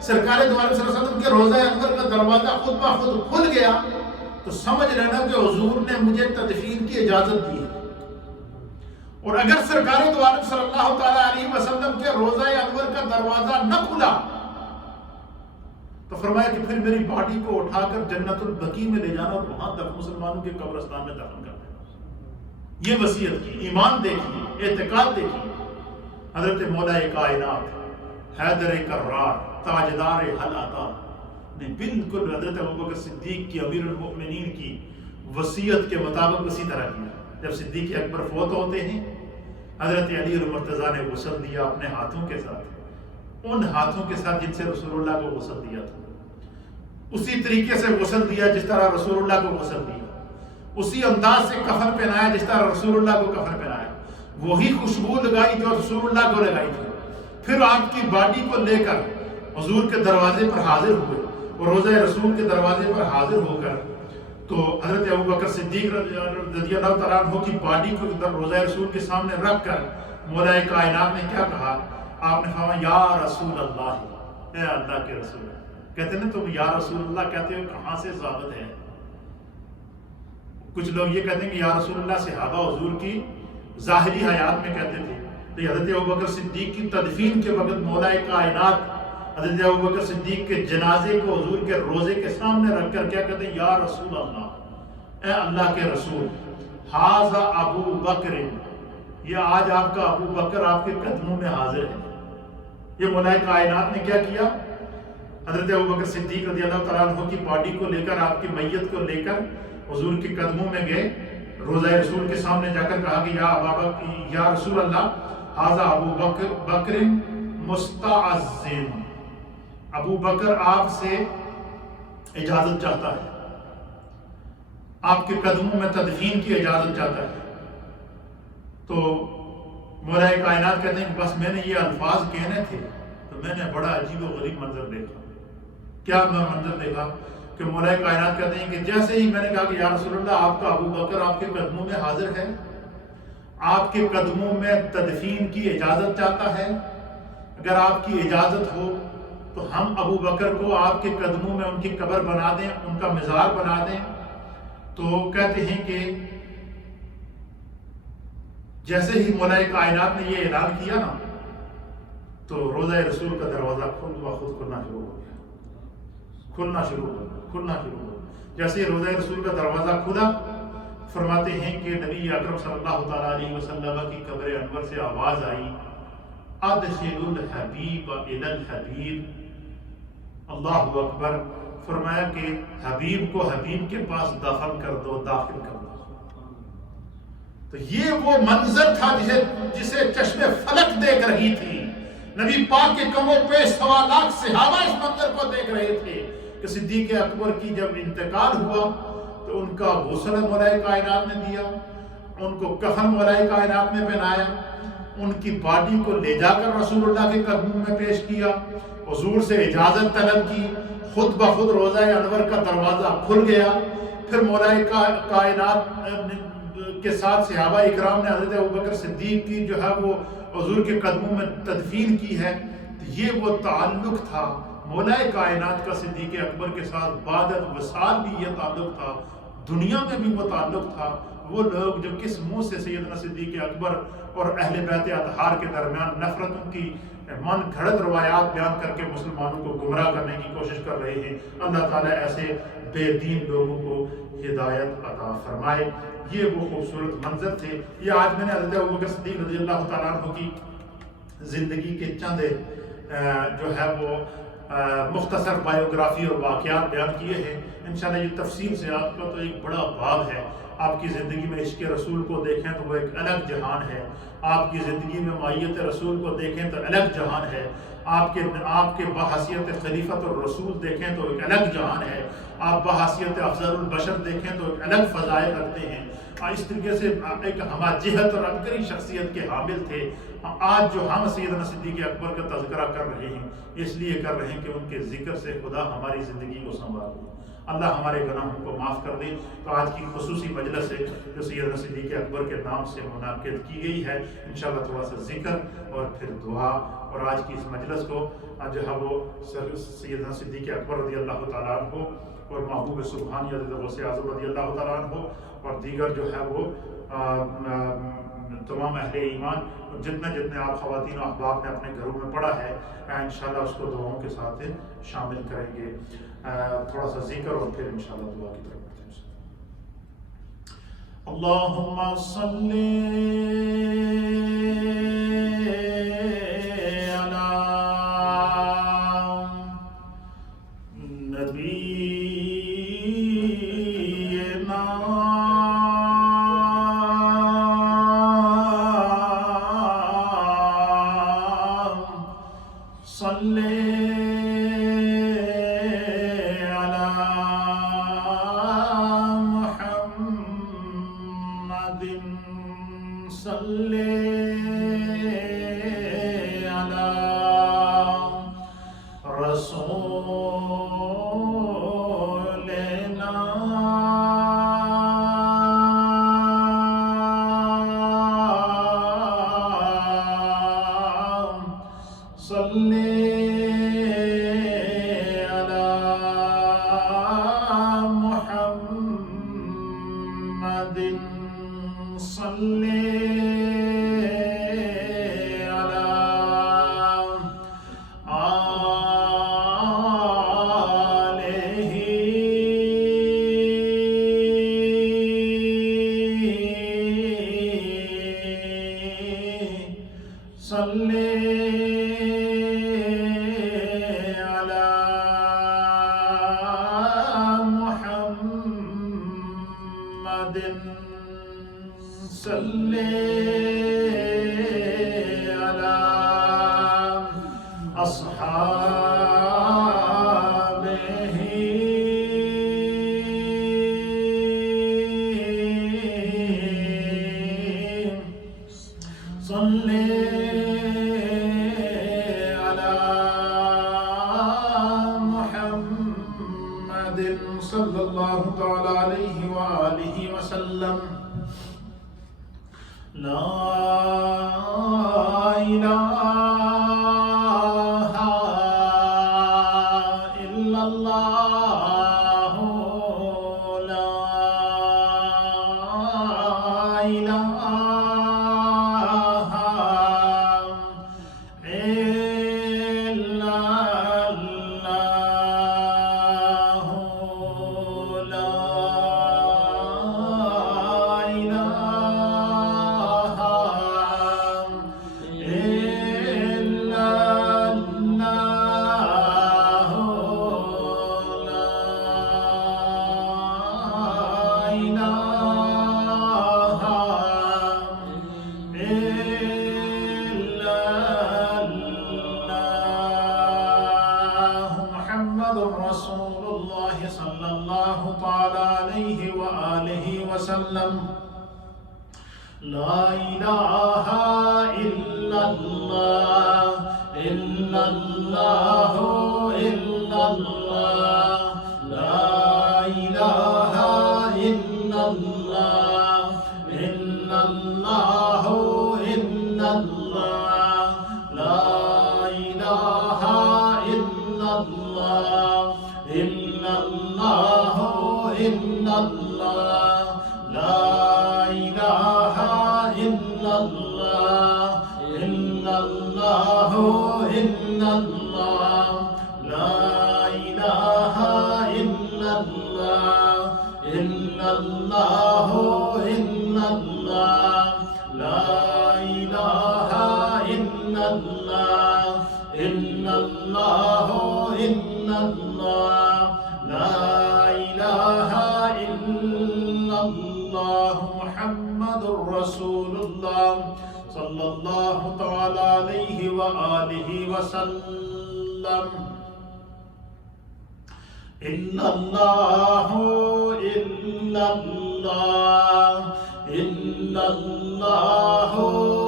سرکار دو عالم صلی اللہ علیہ وسلم کے روزہ انور کا دروازہ خود بخود کھل گیا تو سمجھ لینا کہ حضور نے مجھے تدفین کی اجازت دی ہے. اور اگر سرکار دو عالم صلی اللہ تعالیٰ علیہ وسلم کے روزہ انور کا دروازہ نہ کھلا تو فرمایا کہ پھر میری باڈی کو اٹھا کر جنت البقیع میں لے جانا اور وہاں مسلمانوں کے قبرستان میں دفن کر دینا. یہ وصیت کی. ایمان دیکھیے، اعتقاد دیکھیے. حضرت مولا کائنات حیدر کرار تاجدار حل عطا نے بالکل حضرت ابوبکر صدیق کی امیر المؤمنین کی وصیت کے مطابق اسی طرح کیا. جب صدیق اکبر فوت ہوتے ہیں، حضرت علی المرتضیٰ نے غسل دیا اپنے ہاتھوں کے ساتھ، ان ہاتھوں کے ساتھ جن سے رسول اللہ کو غسل دیا تھا. اسی طریقے سے غسل دیا جس طرح رسول اللہ کو غسل دیا، اسی انداز سے کفن پہنایا جس طرح رسول اللہ کو کفن پہنایا. وہی خوشبو لگائی جو رسول اللہ کو لگائی تھی. پھر آپ کی باڈی کو لے کر حضور کے دروازے پر حاضر ہوئے، اور روضہ رسول کے دروازے پر حاضر ہو کر تو حضرت ابوبکر صدیق رضی اللہ تعالیٰ عنہ کی باڈی کو روضہ رسول کے سامنے رکھ کر مولا کائنات نے کیا کہا؟ آپ نے فرمایا یا رسول اللہ، اے اللہ کے رسول. کہتے ہیں تم یا رسول اللہ کہتے ہو، کہاں سے ثابت ہے؟ کچھ لوگ یہ کہتے ہیں کہ یا رسول اللہ صحابہ حضور کی ظاہری حیات میں کہتے تھے. تو حضرت ابوبکر صدیق کی تدفین کے وقت مولا کائنات حضرت ابوبکر صدیق کے جنازے کو حضور کے روزے کے سامنے رکھ کر کیا کہتے ہیں؟ یا رسول اللہ، اے اللہ کے رسول. ھذا ابو بکر، یہ آج آپ کا ابو بکر آپ کے قدموں میں حاضر ہے. یہ مولا کائنات نے کیا کیا؟ حضرت ابوبکر صدیق رضی اللہ تعالیٰ عنہ کی باڈی کو لے کر، آپ کی میت کو لے کر حضور کے قدموں میں گئے، روضہ رسول کے سامنے جا کر کہا کہ یا رسول اللہ، ھذا ابو بکر مستعذن، ابو بکر آپ سے اجازت چاہتا ہے، آپ کے قدموں میں تدفین کی اجازت چاہتا ہے. تو مولا کائنات کہتے ہیں کہ بس میں نے یہ الفاظ کہنے تھے تو میں نے بڑا عجیب و غریب منظر دیکھا. کیا میں منظر دیکھا کہ مولا کائنات کہتے ہیں کہ جیسے ہی میں نے کہا کہ یا رسول اللہ آپ کا ابو بکر آپ کے قدموں میں حاضر ہے، آپ کے قدموں میں تدفین کی اجازت چاہتا ہے، اگر آپ کی اجازت ہو تو ہم ابو بکر کو آپ کے قدموں میں ان کی قبر بنا دیں، ان کا مزار بنا دیں. تو کہتے ہیں کہ جیسے ہی مولا کائنات نے یہ اعلان کیا نا، تو روضہ رسول کا دروازہ خود بخود کھلنا شروع ہو گیا. جیسے ہی روضہ رسول کا دروازہ کھلا، فرماتے ہیں کہ نبی اکرم صلی اللہ تعالیٰ علیہ وسلم کی قبر انور سے آواز آئی، ادخل الحبیب الی الحبیب. اللہ اکبر. فرمایا کہ حبیب کو حبیب کے پاس دفن کر دو، داخل کر دو. تو یہ وہ منظر تھا جسے چشم فلک دیکھ رہی تھی. نبی پاک کے کم و بیش 1.25 لاکھ صحابہ اس منظر کو دیکھ رہے تھے کہ صدیق اکبر کی جب انتقال ہوا تو ان کا غسل مولا کائنات نے دیا، ان کو کفن مولا کائنات نے پہنایا، ان کی باڈی کو لے جا کر رسول اللہ کے قدموں میں پیش کیا، حضور سے اجازت طلب کی، خود بخود روضہ انور کا دروازہ کھل گیا. پھر مولا کائنات کے ساتھ صحابہ اکرام نے حضرت ابوبکر صدیق کی جو ہے وہ حضور کے قدموں میں تدفین کی ہے. یہ وہ تعلق تھا مولا کائنات کا صدیق اکبر کے ساتھ. بعد وصال بھی یہ تعلق تھا، دنیا میں بھی وہ تعلق تھا. وہ لوگ جو کس منہ سے سیدنا صدیق اکبر اور اہل بیت اطہار کے درمیان نفرتوں کی من گھڑت روایات بیان کر کے مسلمانوں کو گمراہ کرنے کی کوشش کر رہے ہیں، اللہ تعالیٰ ایسے بے دین لوگوں کو ہدایت عطا فرمائے. یہ وہ خوبصورت منظر تھے. یہ آج میں نے حضرت ابوبکر صدیق رضی اللہ تعالیٰ عنہ کی زندگی کے چند جو ہے وہ مختصر بایوگرافی اور واقعات بیان کیے ہیں. انشاءاللہ یہ تفصیل سے آپ کا تو ایک بڑا باب ہے. آپ کی زندگی میں عشق رسول کو دیکھیں تو وہ ایک الگ جہان ہے. آپ کی زندگی میں معیت رسول کو دیکھیں تو الگ جہان ہے. آپ کے بحیثیت خلیفۃ الرسول دیکھیں تو ایک الگ جہان ہے. آپ بحیثیت افضل البشر دیکھیں تو ایک الگ فضائل رکھتے ہیں. اس طریقے سے ایک ہمہ جہت اور عبقری شخصیت کے حامل تھے. آج جو ہم سیدنا صدیق اکبر کا تذکرہ کر رہے ہیں اس لیے کر رہے ہیں کہ ان کے ذکر سے خدا ہماری زندگی کو سنوار دے، اللہ ہمارے گناہوں کو معاف کر دے. تو آج کی خصوصی مجلس ہے جو سیدنا صدیق اکبر کے نام سے منعقد کی گئی ہے. انشاءاللہ تھوڑا سا ذکر اور پھر دعا. اور آج کی اس مجلس کو جو ہے وہ سیدنا صدیق اکبر رضی اللہ تعالیٰ عنہ اور محبوب سبحانی حضرت غوث اعظم رضی اللہ تعالیٰ عنہ اور دیگر جو ہے وہ تمام اہل ایمان جتنے آپ خواتین و احباب نے اپنے گھروں میں پڑھا ہے انشاءاللہ اس کو دعاؤں کے ساتھ شامل کریں گے. تھوڑا سا ذکر اور پھر انشاءاللہ دعا کی طرف بڑھتے ہیں. اللهم صل على نبينا صل على محمد صل على رسولنا صل على محمد صل على آله صل على محمد صل على أصحابه صل على محمد صلى الله تعالى عليه وآله وسلم لا إله إلا الله لا إله إلا الله لا إله إلا الله لا إله إلا الله محمد رسول الله صلى الله تعالى عليه وآله وسلم لا إله إلا الله إلا الله إلا الله لا إله إلا الله إلا الله إلا الله لا إله إلا الله إلا الله إلا الله لا إله إلا الله إلا الله إلا الله لا إله إلا الله إلا الله إلا الله لا إله إلا الله إلا الله إلا الله لا إله إلا الله محمد رسول الله صلى الله تعالى عليه وآله وسلم إلا الله إلا الله إلا الله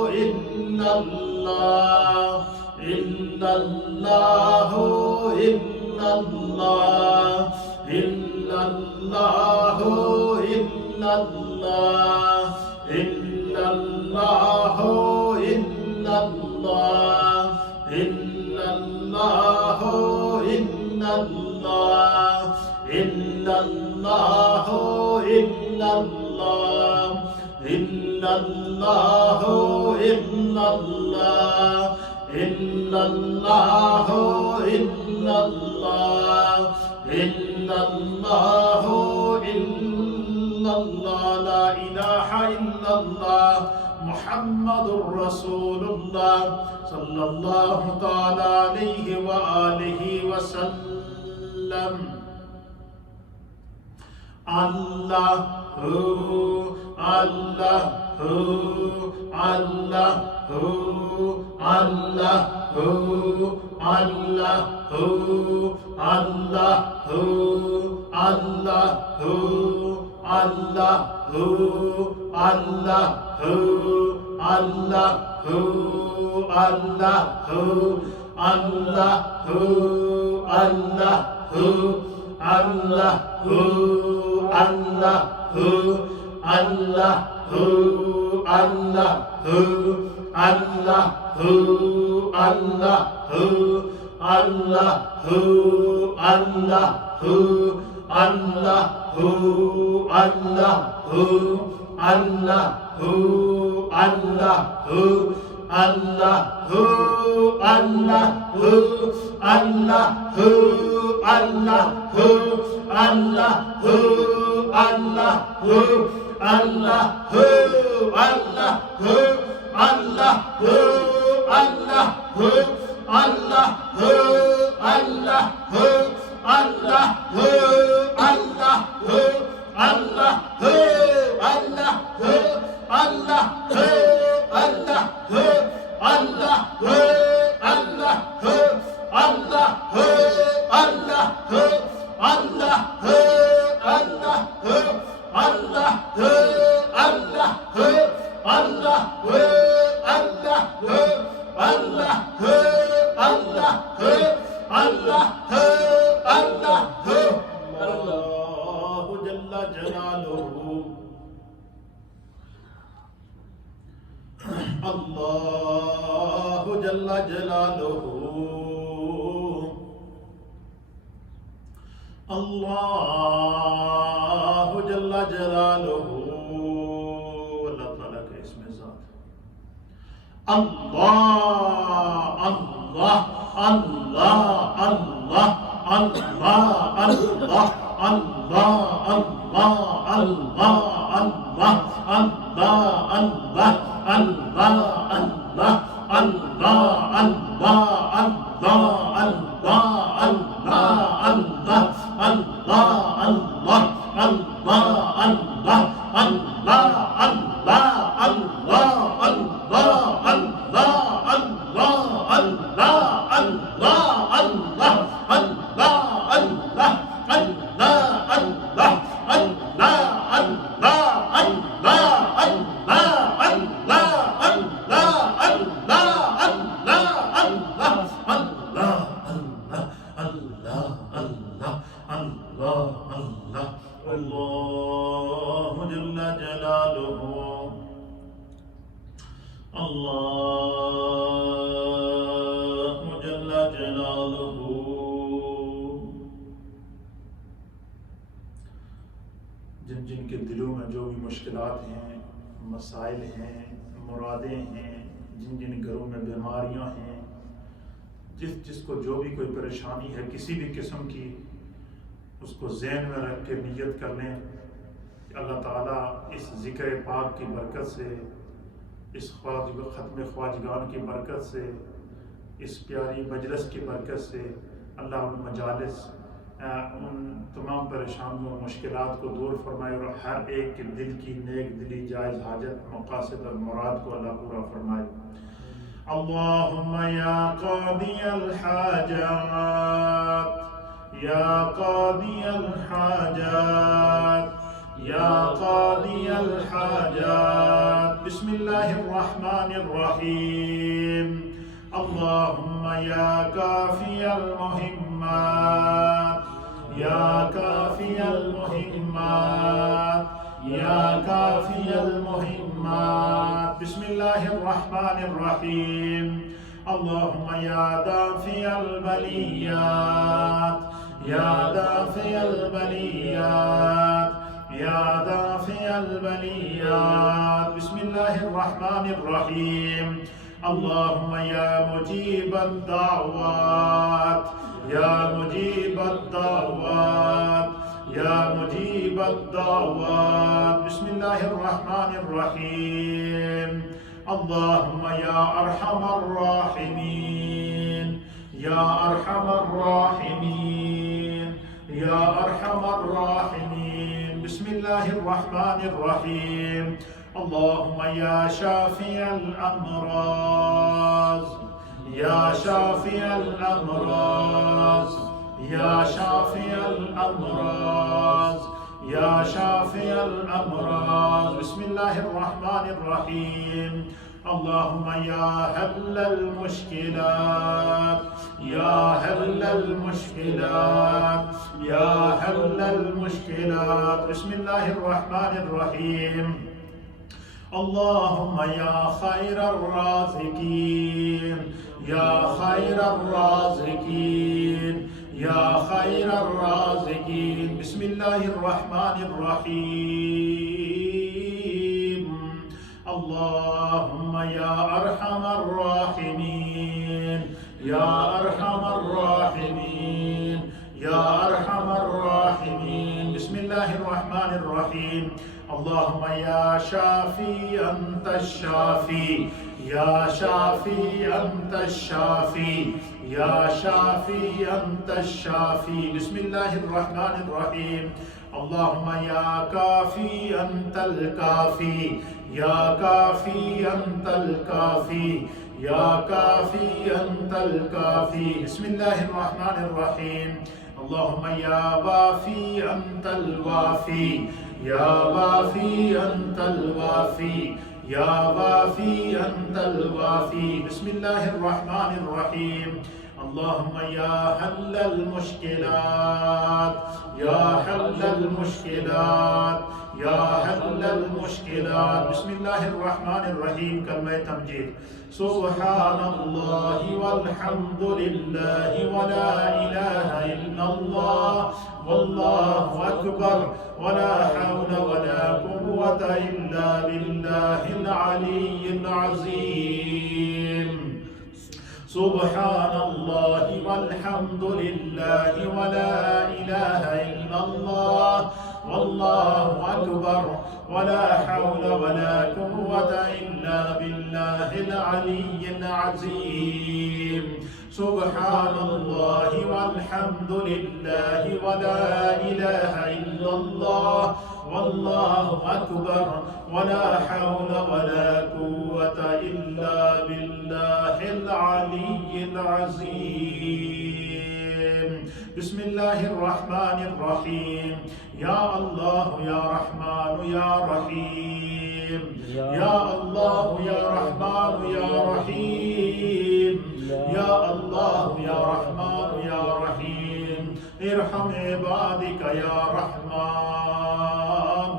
إلا الله إلا الله إلا الله إلا الله إلا الله إلا الله إلا الله إلا الله إلا الله إلا الله إلا الله إلا الله إلا الله إلا الله إلا الله إلا الله إلا اللہ لا الہ الا اللہ محمد رسول اللہ صلی اللہ تعالی علیہ وآلہ وسلم اللہ اللہ اللہ اللہ اللہ اللہ اللہ اللہ اللہ اللہ اللہ اللہ جن کے دلوں میں جو بھی مشکلات ہیں، مسائل ہیں، مرادیں ہیں، جن گھروں میں بیماریاں ہیں، جس کو جو بھی کوئی پریشانی ہے کسی بھی قسم کی، اس کو ذہن میں رکھ کے نیت کر لیں کہ اللہ تعالیٰ اس ذکر پاک کی برکت سے، اس ختم خواجگان کی برکت سے، اس پیاری مجلس کی برکت سے اللہ ان مجالس ان تمام پریشانیوں اور مشکلات کو دور فرمائے اور ہر ایک کے دل کی نیک دلی جائز حاجت، مقاصد اور مراد کو اللہ پورا فرمائے۔ اللہم یا قاضی الحاجات، یا قاضی الحاجات، یا قاضی الحاجات، بسم اللہ الرحمن الرحیم۔ اللہم یا کافی المہمات، یا کافی المہمات، یا کافی المہمات، بسم اللہ الرحمن الرحیم۔ اللہم یا دافع البلیات، یا دافع البلیات، یا دافع البلیات، بسم اللہ الرحمن الرحیم۔ اللہم یا مجیب الدعوات، یا مجیب الدعوات، یا مجیب الدعوات. بسم الله الرحمن الرحيم. اللهم يا أرحم الراحمين، يا أرحم الراحمين، يا أرحم الراحمين. بسم الله الرحمن الرحيم. اللهم يا شافي الأمراض، يا شافي الأمراض، يا شافي الأمراض، يا شافي الأمراض. بسم الله الرحمن الرحيم. اللهم يا حل المشكلات، يا حل المشكلات، يا حل المشكلات. بسم الله الرحمن الرحيم. اللهم يا خير الرازقين، يا خير الرازقين، يا خير الرازقين. بسم الله الرحمن الرحيم. اللهم يا أرحم الراحمين، يا أرحم الراحمين، يا أرحم الراحمين. بسم الله الرحمن الرحيم. اللهم يا شافي أنت الشافي، يا شافي أنت الشافي، يا شافي أنت الشافي. بسم الله الرحمن الرحيم. اللهم يا كافي أنت الكافي، يا كافي أنت الكافي، يا كافي أنت الكافي. بسم الله الرحمن الرحيم. اللهم يا وافي أنت الوافي، يا وافي أنت الوافي، يا وافي أنت الوافي. بسم الله الرحمن الرحيم. اللهم يا حل المشكلات، يا حل المشكلات، يا حل المشكلات. بسم الله الرحمن الرحيم. كلمة تمجيد. سبحان الله والحمد لله ولا إله إلا الله والله أكبر ولا حول ولا قوة إلا بالله العلي العظيم. سبحان الله والحمد لله ولا إله إلا الله والله أكبر ولا حول ولا قوة إلا بالله العلي العظيم. سبحان الله والحمد لله ولا إله إلا الله والله أكبر ولا حول ولا قوة إلا بالله العلي العظيم. بسم الله الرحمن الرحيم. يا الله يا رحمن يا رحيم، يا الله يا رحمن يا رحيم، يا الله يا رحمن يا رحيم. ارحم عبادك يا رحمن.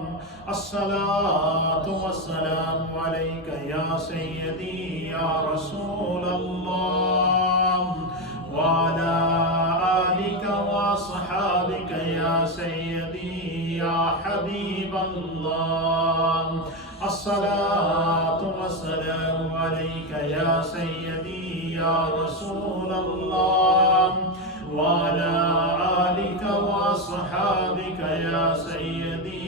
الصلاة والسلام عليك يا سيدي يا رسول الله، وعلى آلك وصحابك يا سيدي يا حبيب الله. الصلاة والسلام عليك يا سيدي يا رسول الله، وعلى آلك وصحابك يا سيدي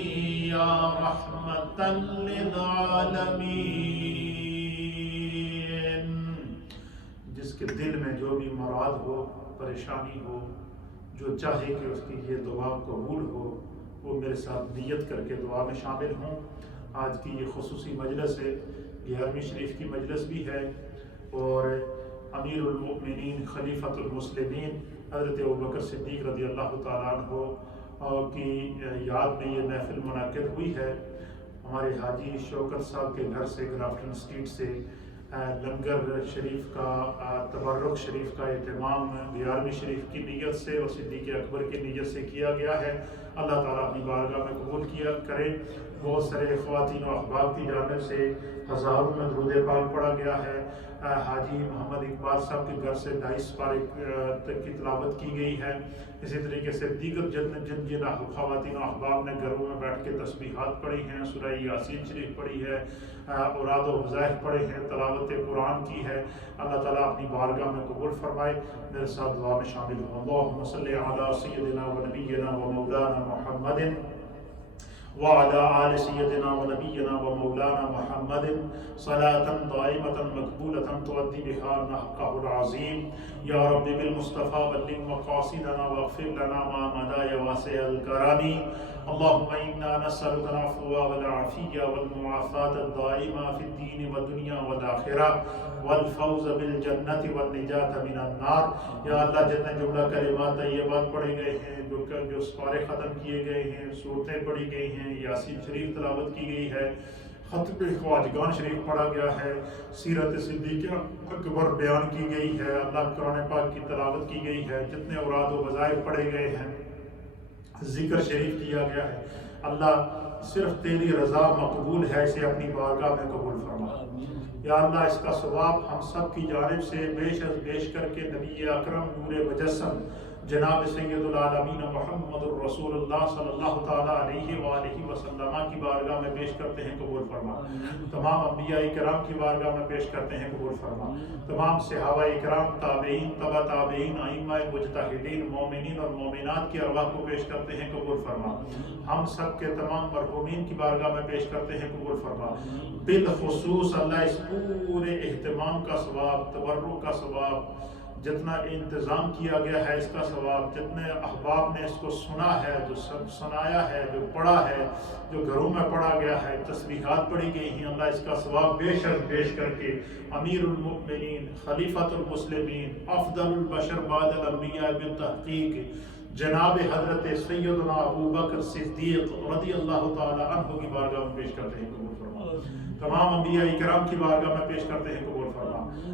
يا رحمة للعالمين. جس کے دل میں جو بھی مراد ہو، پریشانی ہو، جو چاہے کہ اس کی یہ دعا قبول ہو، وہ میرے ساتھ نیت کر کے دعا میں شامل ہوں. آج کی یہ خصوصی مجلس ہے، 11ویں شریف کی مجلس بھی ہے، اور امیر المؤمنین خلیفۃ المسلمین حضرت ابوبکر صدیق رضی اللہ تعالیٰ عنہ کی یاد میں یہ محفل منعقد ہوئی ہے. ہمارے حاجی شوکت صاحب کے گھر سے گرافٹن اسٹریٹ سے لنگر شریف کا تبرک شریف کا اہتمام 11ویں شریف کی نیت سے اور صدیق اکبر کی نیت سے کیا گیا ہے. اللہ تعالیٰ اپنی بارگاہ میں قبول کیا کرے. بہت سارے خواتین و احباب کی جانب سے ہزاروں میں درود پاک پڑھا گیا ہے. حاجی محمد اقبال صاحب کے گھر سے 250 پارے تک کی تلاوت کی گئی ہے. اسی طریقے سے دیگر جن خواتین و احباب نے گھروں میں بیٹھ کے تسبیحات پڑھی ہیں، سورہ یاسین شریف پڑھی ہے، اوراد و وظائف پڑھے ہیں، تلاوت قرآن کی ہے. اللہ تعالیٰ اپنی بارگاہ میں قبول فرمائے. میرے ساتھ دعا میں شامل ہوں. اللہم صلی علی سیدنا و نبینا و مولانا محمد وعلى آل سيدنا ونبينا ومولانا محمد صلاة دائمة مقبولة تؤدي بها حقه العظيم. يا رب بالمصطفى بلغ مقاصدنا واغفر لنا ما مضى يا واسع الكرم. اللهم إنا نسألك العفو والعافية والمعافاة الدائمة في الدين والدنيا والآخرة والفوز بالجنة والنجاة من النار. یا اللہ جتنے جملہ کلمات طیبات پڑھے گئے ہیں، جو سپارے ختم کیے گئے ہیں، صورتیں پڑھی گئی ہیں، یاسین شریف تلاوت کی گئی ہے، ختم خواجگان شریف پڑھا گیا ہے، سیرت صدیقہ اکبر بیان کی گئی ہے، اللہ قرآن پاک کی تلاوت کی گئی ہے، جتنے اوراد و وظائف پڑھے گئے ہیں، ذکر شریف کیا گیا ہے، اللہ صرف تیری رضا مقبول ہے، اسے اپنی بارگاہ میں قبول فرما. یا اللہ اس کا ثواب ہم سب کی جانب سے بیش از بیش کر کے نبی اکرم نور مجسم جناب سید العالمین محمد الرسول اللہ صلی اللہ تعالیٰ علیہ وآلہ وسلم کی بارگاہ میں پیش کرتے ہیں، قبول فرما. تمام انبیاء کرام کی بارگاہ میں پیش کرتے ہیں، قبول فرما. تمام صحابہ کرام، تابعین، تبع تابعین، ائمہ مجتہدین، مومنین اور مومنات کی ارواح کو پیش کرتے ہیں، قبول فرما. ہم سب کے تمام مرحومین کی بارگاہ میں پیش کرتے ہیں، قبول فرما. بالخصوص اللہ اس پورے اہتمام کا ثواب، تبرک کا ثواب، جتنا انتظام کیا گیا ہے اس کا ثواب، جتنے احباب نے اس کو سنا ہے، جو سنایا ہے، جو پڑھا ہے، جو گھروں میں پڑھا گیا ہے، تسبیحات پڑھی گئی ہیں، اللہ اس کا ثواب بیش از بیش کر کے امیر المؤمنین، خلیفۃ المسلمین، افضل البشر بعد الانبیاء بالتحقیق جناب حضرت سیدنا ابو بکر صدیق رضی اللہ تعالی عنہ کی بارگاہ میں پیش کرتے ہیں، قبول فرما. تمام انبیاء کرام کی بارگاہ میں پیش کرتے ہیں، قبول فرما.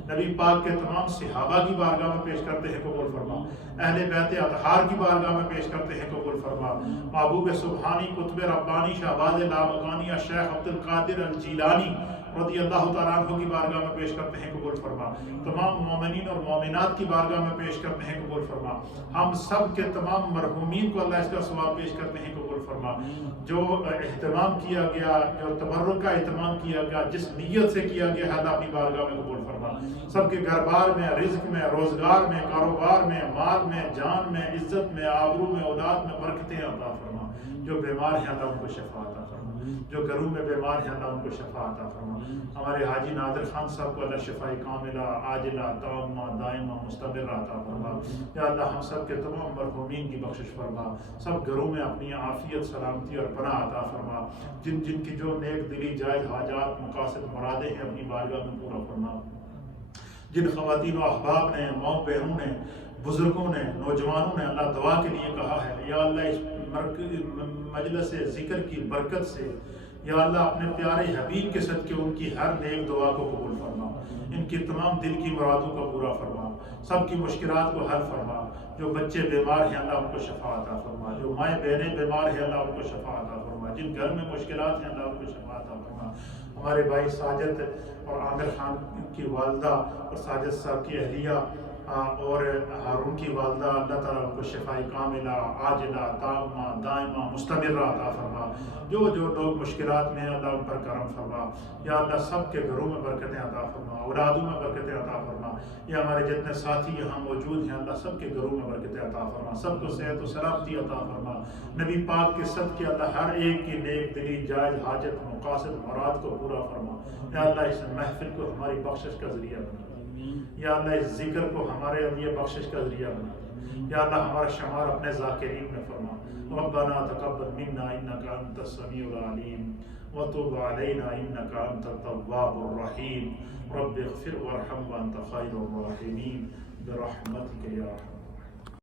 نبی پاک کے تمام صحابہ کی بارگاہ میں پیش کرتے ہیں، قبول فرما. اہل بیت اطہار کی بارگاہ میں پیش کرتے ہیں، قبول فرما. محبوب سبحانی قطب ربانی شہباز لامکانی شیخ عبد القادر الجیلانی رضی اللہ تعالیٰ عنہ کی بارگاہ میں پیش کرتے ہیں، قبول فرما. تمام مومنین اور مومنات کی بارگاہ میں پیش کرتے ہیں، قبول فرما. ہم سب کے تمام مرحومین کو اللہ اس کا ثواب پیش کرتے ہیں، قبول فرما. جو اہتمام کیا گیا، جو تبرک کا اہتمام کیا گیا، جس نیت سے کیا گیا ہے، اللہ اپنی بارگاہ میں قبول فرما. سب کے گھر بار میں، رزق میں، روزگار میں، کاروبار میں، مال میں، جان میں، عزت میں، آبرو میں، اولاد میں برکتیں عطا فرما. جو بیمار ہیں اللہ ان کو شفا عطا فرما. جو گھروں میں بیمار ہیں اللہ ان کو شفا عطا فرما. ہمارے حاجی نادر خان صاحب کو اللہ شفائی کاملہ، عاجلہ، تامہ، دائمہ، مستمرہ عطا فرما. یا اللہ ہم سب کے تمام مرحومین کی بخشش فرما. سب گھروں میں اپنی عافیت، سلامتی اور پناہ عطا فرما. جن کی جو نیک دلی جائز حاجات، مقاصد، مرادیں ہیں اپنی بارگاہ میں پورا فرما. جن خواتین و احباب نے، ماں بہنوں نے، بزرگوں نے، نوجوانوں نے اللہ دعا کے لیے کہا ہے، یا اللہ اس مجلس ذکر کی برکت سے یا اللہ اپنے پیارے حبیب کے صدقے ان کی ہر نیک دعا کو قبول فرما. ان کی تمام دل کی مرادوں کو پورا فرما. سب کی مشکلات کو حل فرما. جو بچے بیمار ہیں اللہ ان کو شفا عطا فرما. جو مائیں بہنیں بیمار ہیں اللہ ان کو شفا عطا فرما. جن گھر میں مشکلات ہیں اللہ ان کو شفا عطا فرما. ہمارے بھائی ساجد اور عامر خان کی والدہ اور ساجد صاحب کی اہلیہ اور ہارون کی والدہ، اللہ تعالیٰ ان کو شفائی کاملہ، عاجلہ، تامہ، دائمہ، مستمرہ عطا فرما. جو لوگ مشکلات میں اللہ ان پر کرم فرما. یا اللہ سب کے گھروں میں برکتیں عطا فرما، اولادوں میں برکتیں عطا فرما. یا ہمارے جتنے ساتھی یہاں موجود ہیں اللہ سب کے گھروں میں برکتیں عطا فرما. سب کو صحت و سلامتی عطا فرما. نبی پاک کے صدقے اللہ ہر ایک کی نیک دلی، جائز حاجت، مقاصد، مراد کو پورا فرما. یا اللہ اس محفل کو ہماری بخشش کا ذریعہ بنا. یا اللہ اس ذکر کو ہمارے لیے بخشش کا ذریعہ بنا. یا اللہ ہمارا شمار اپنے ذاکرین میں فرما. ربنا تقبل منا انك انت السميع العليم وتب علينا انك انت التواب الرحيم. رب اغفر وارحم وانت خير الراحمين برحمتك يا ارحم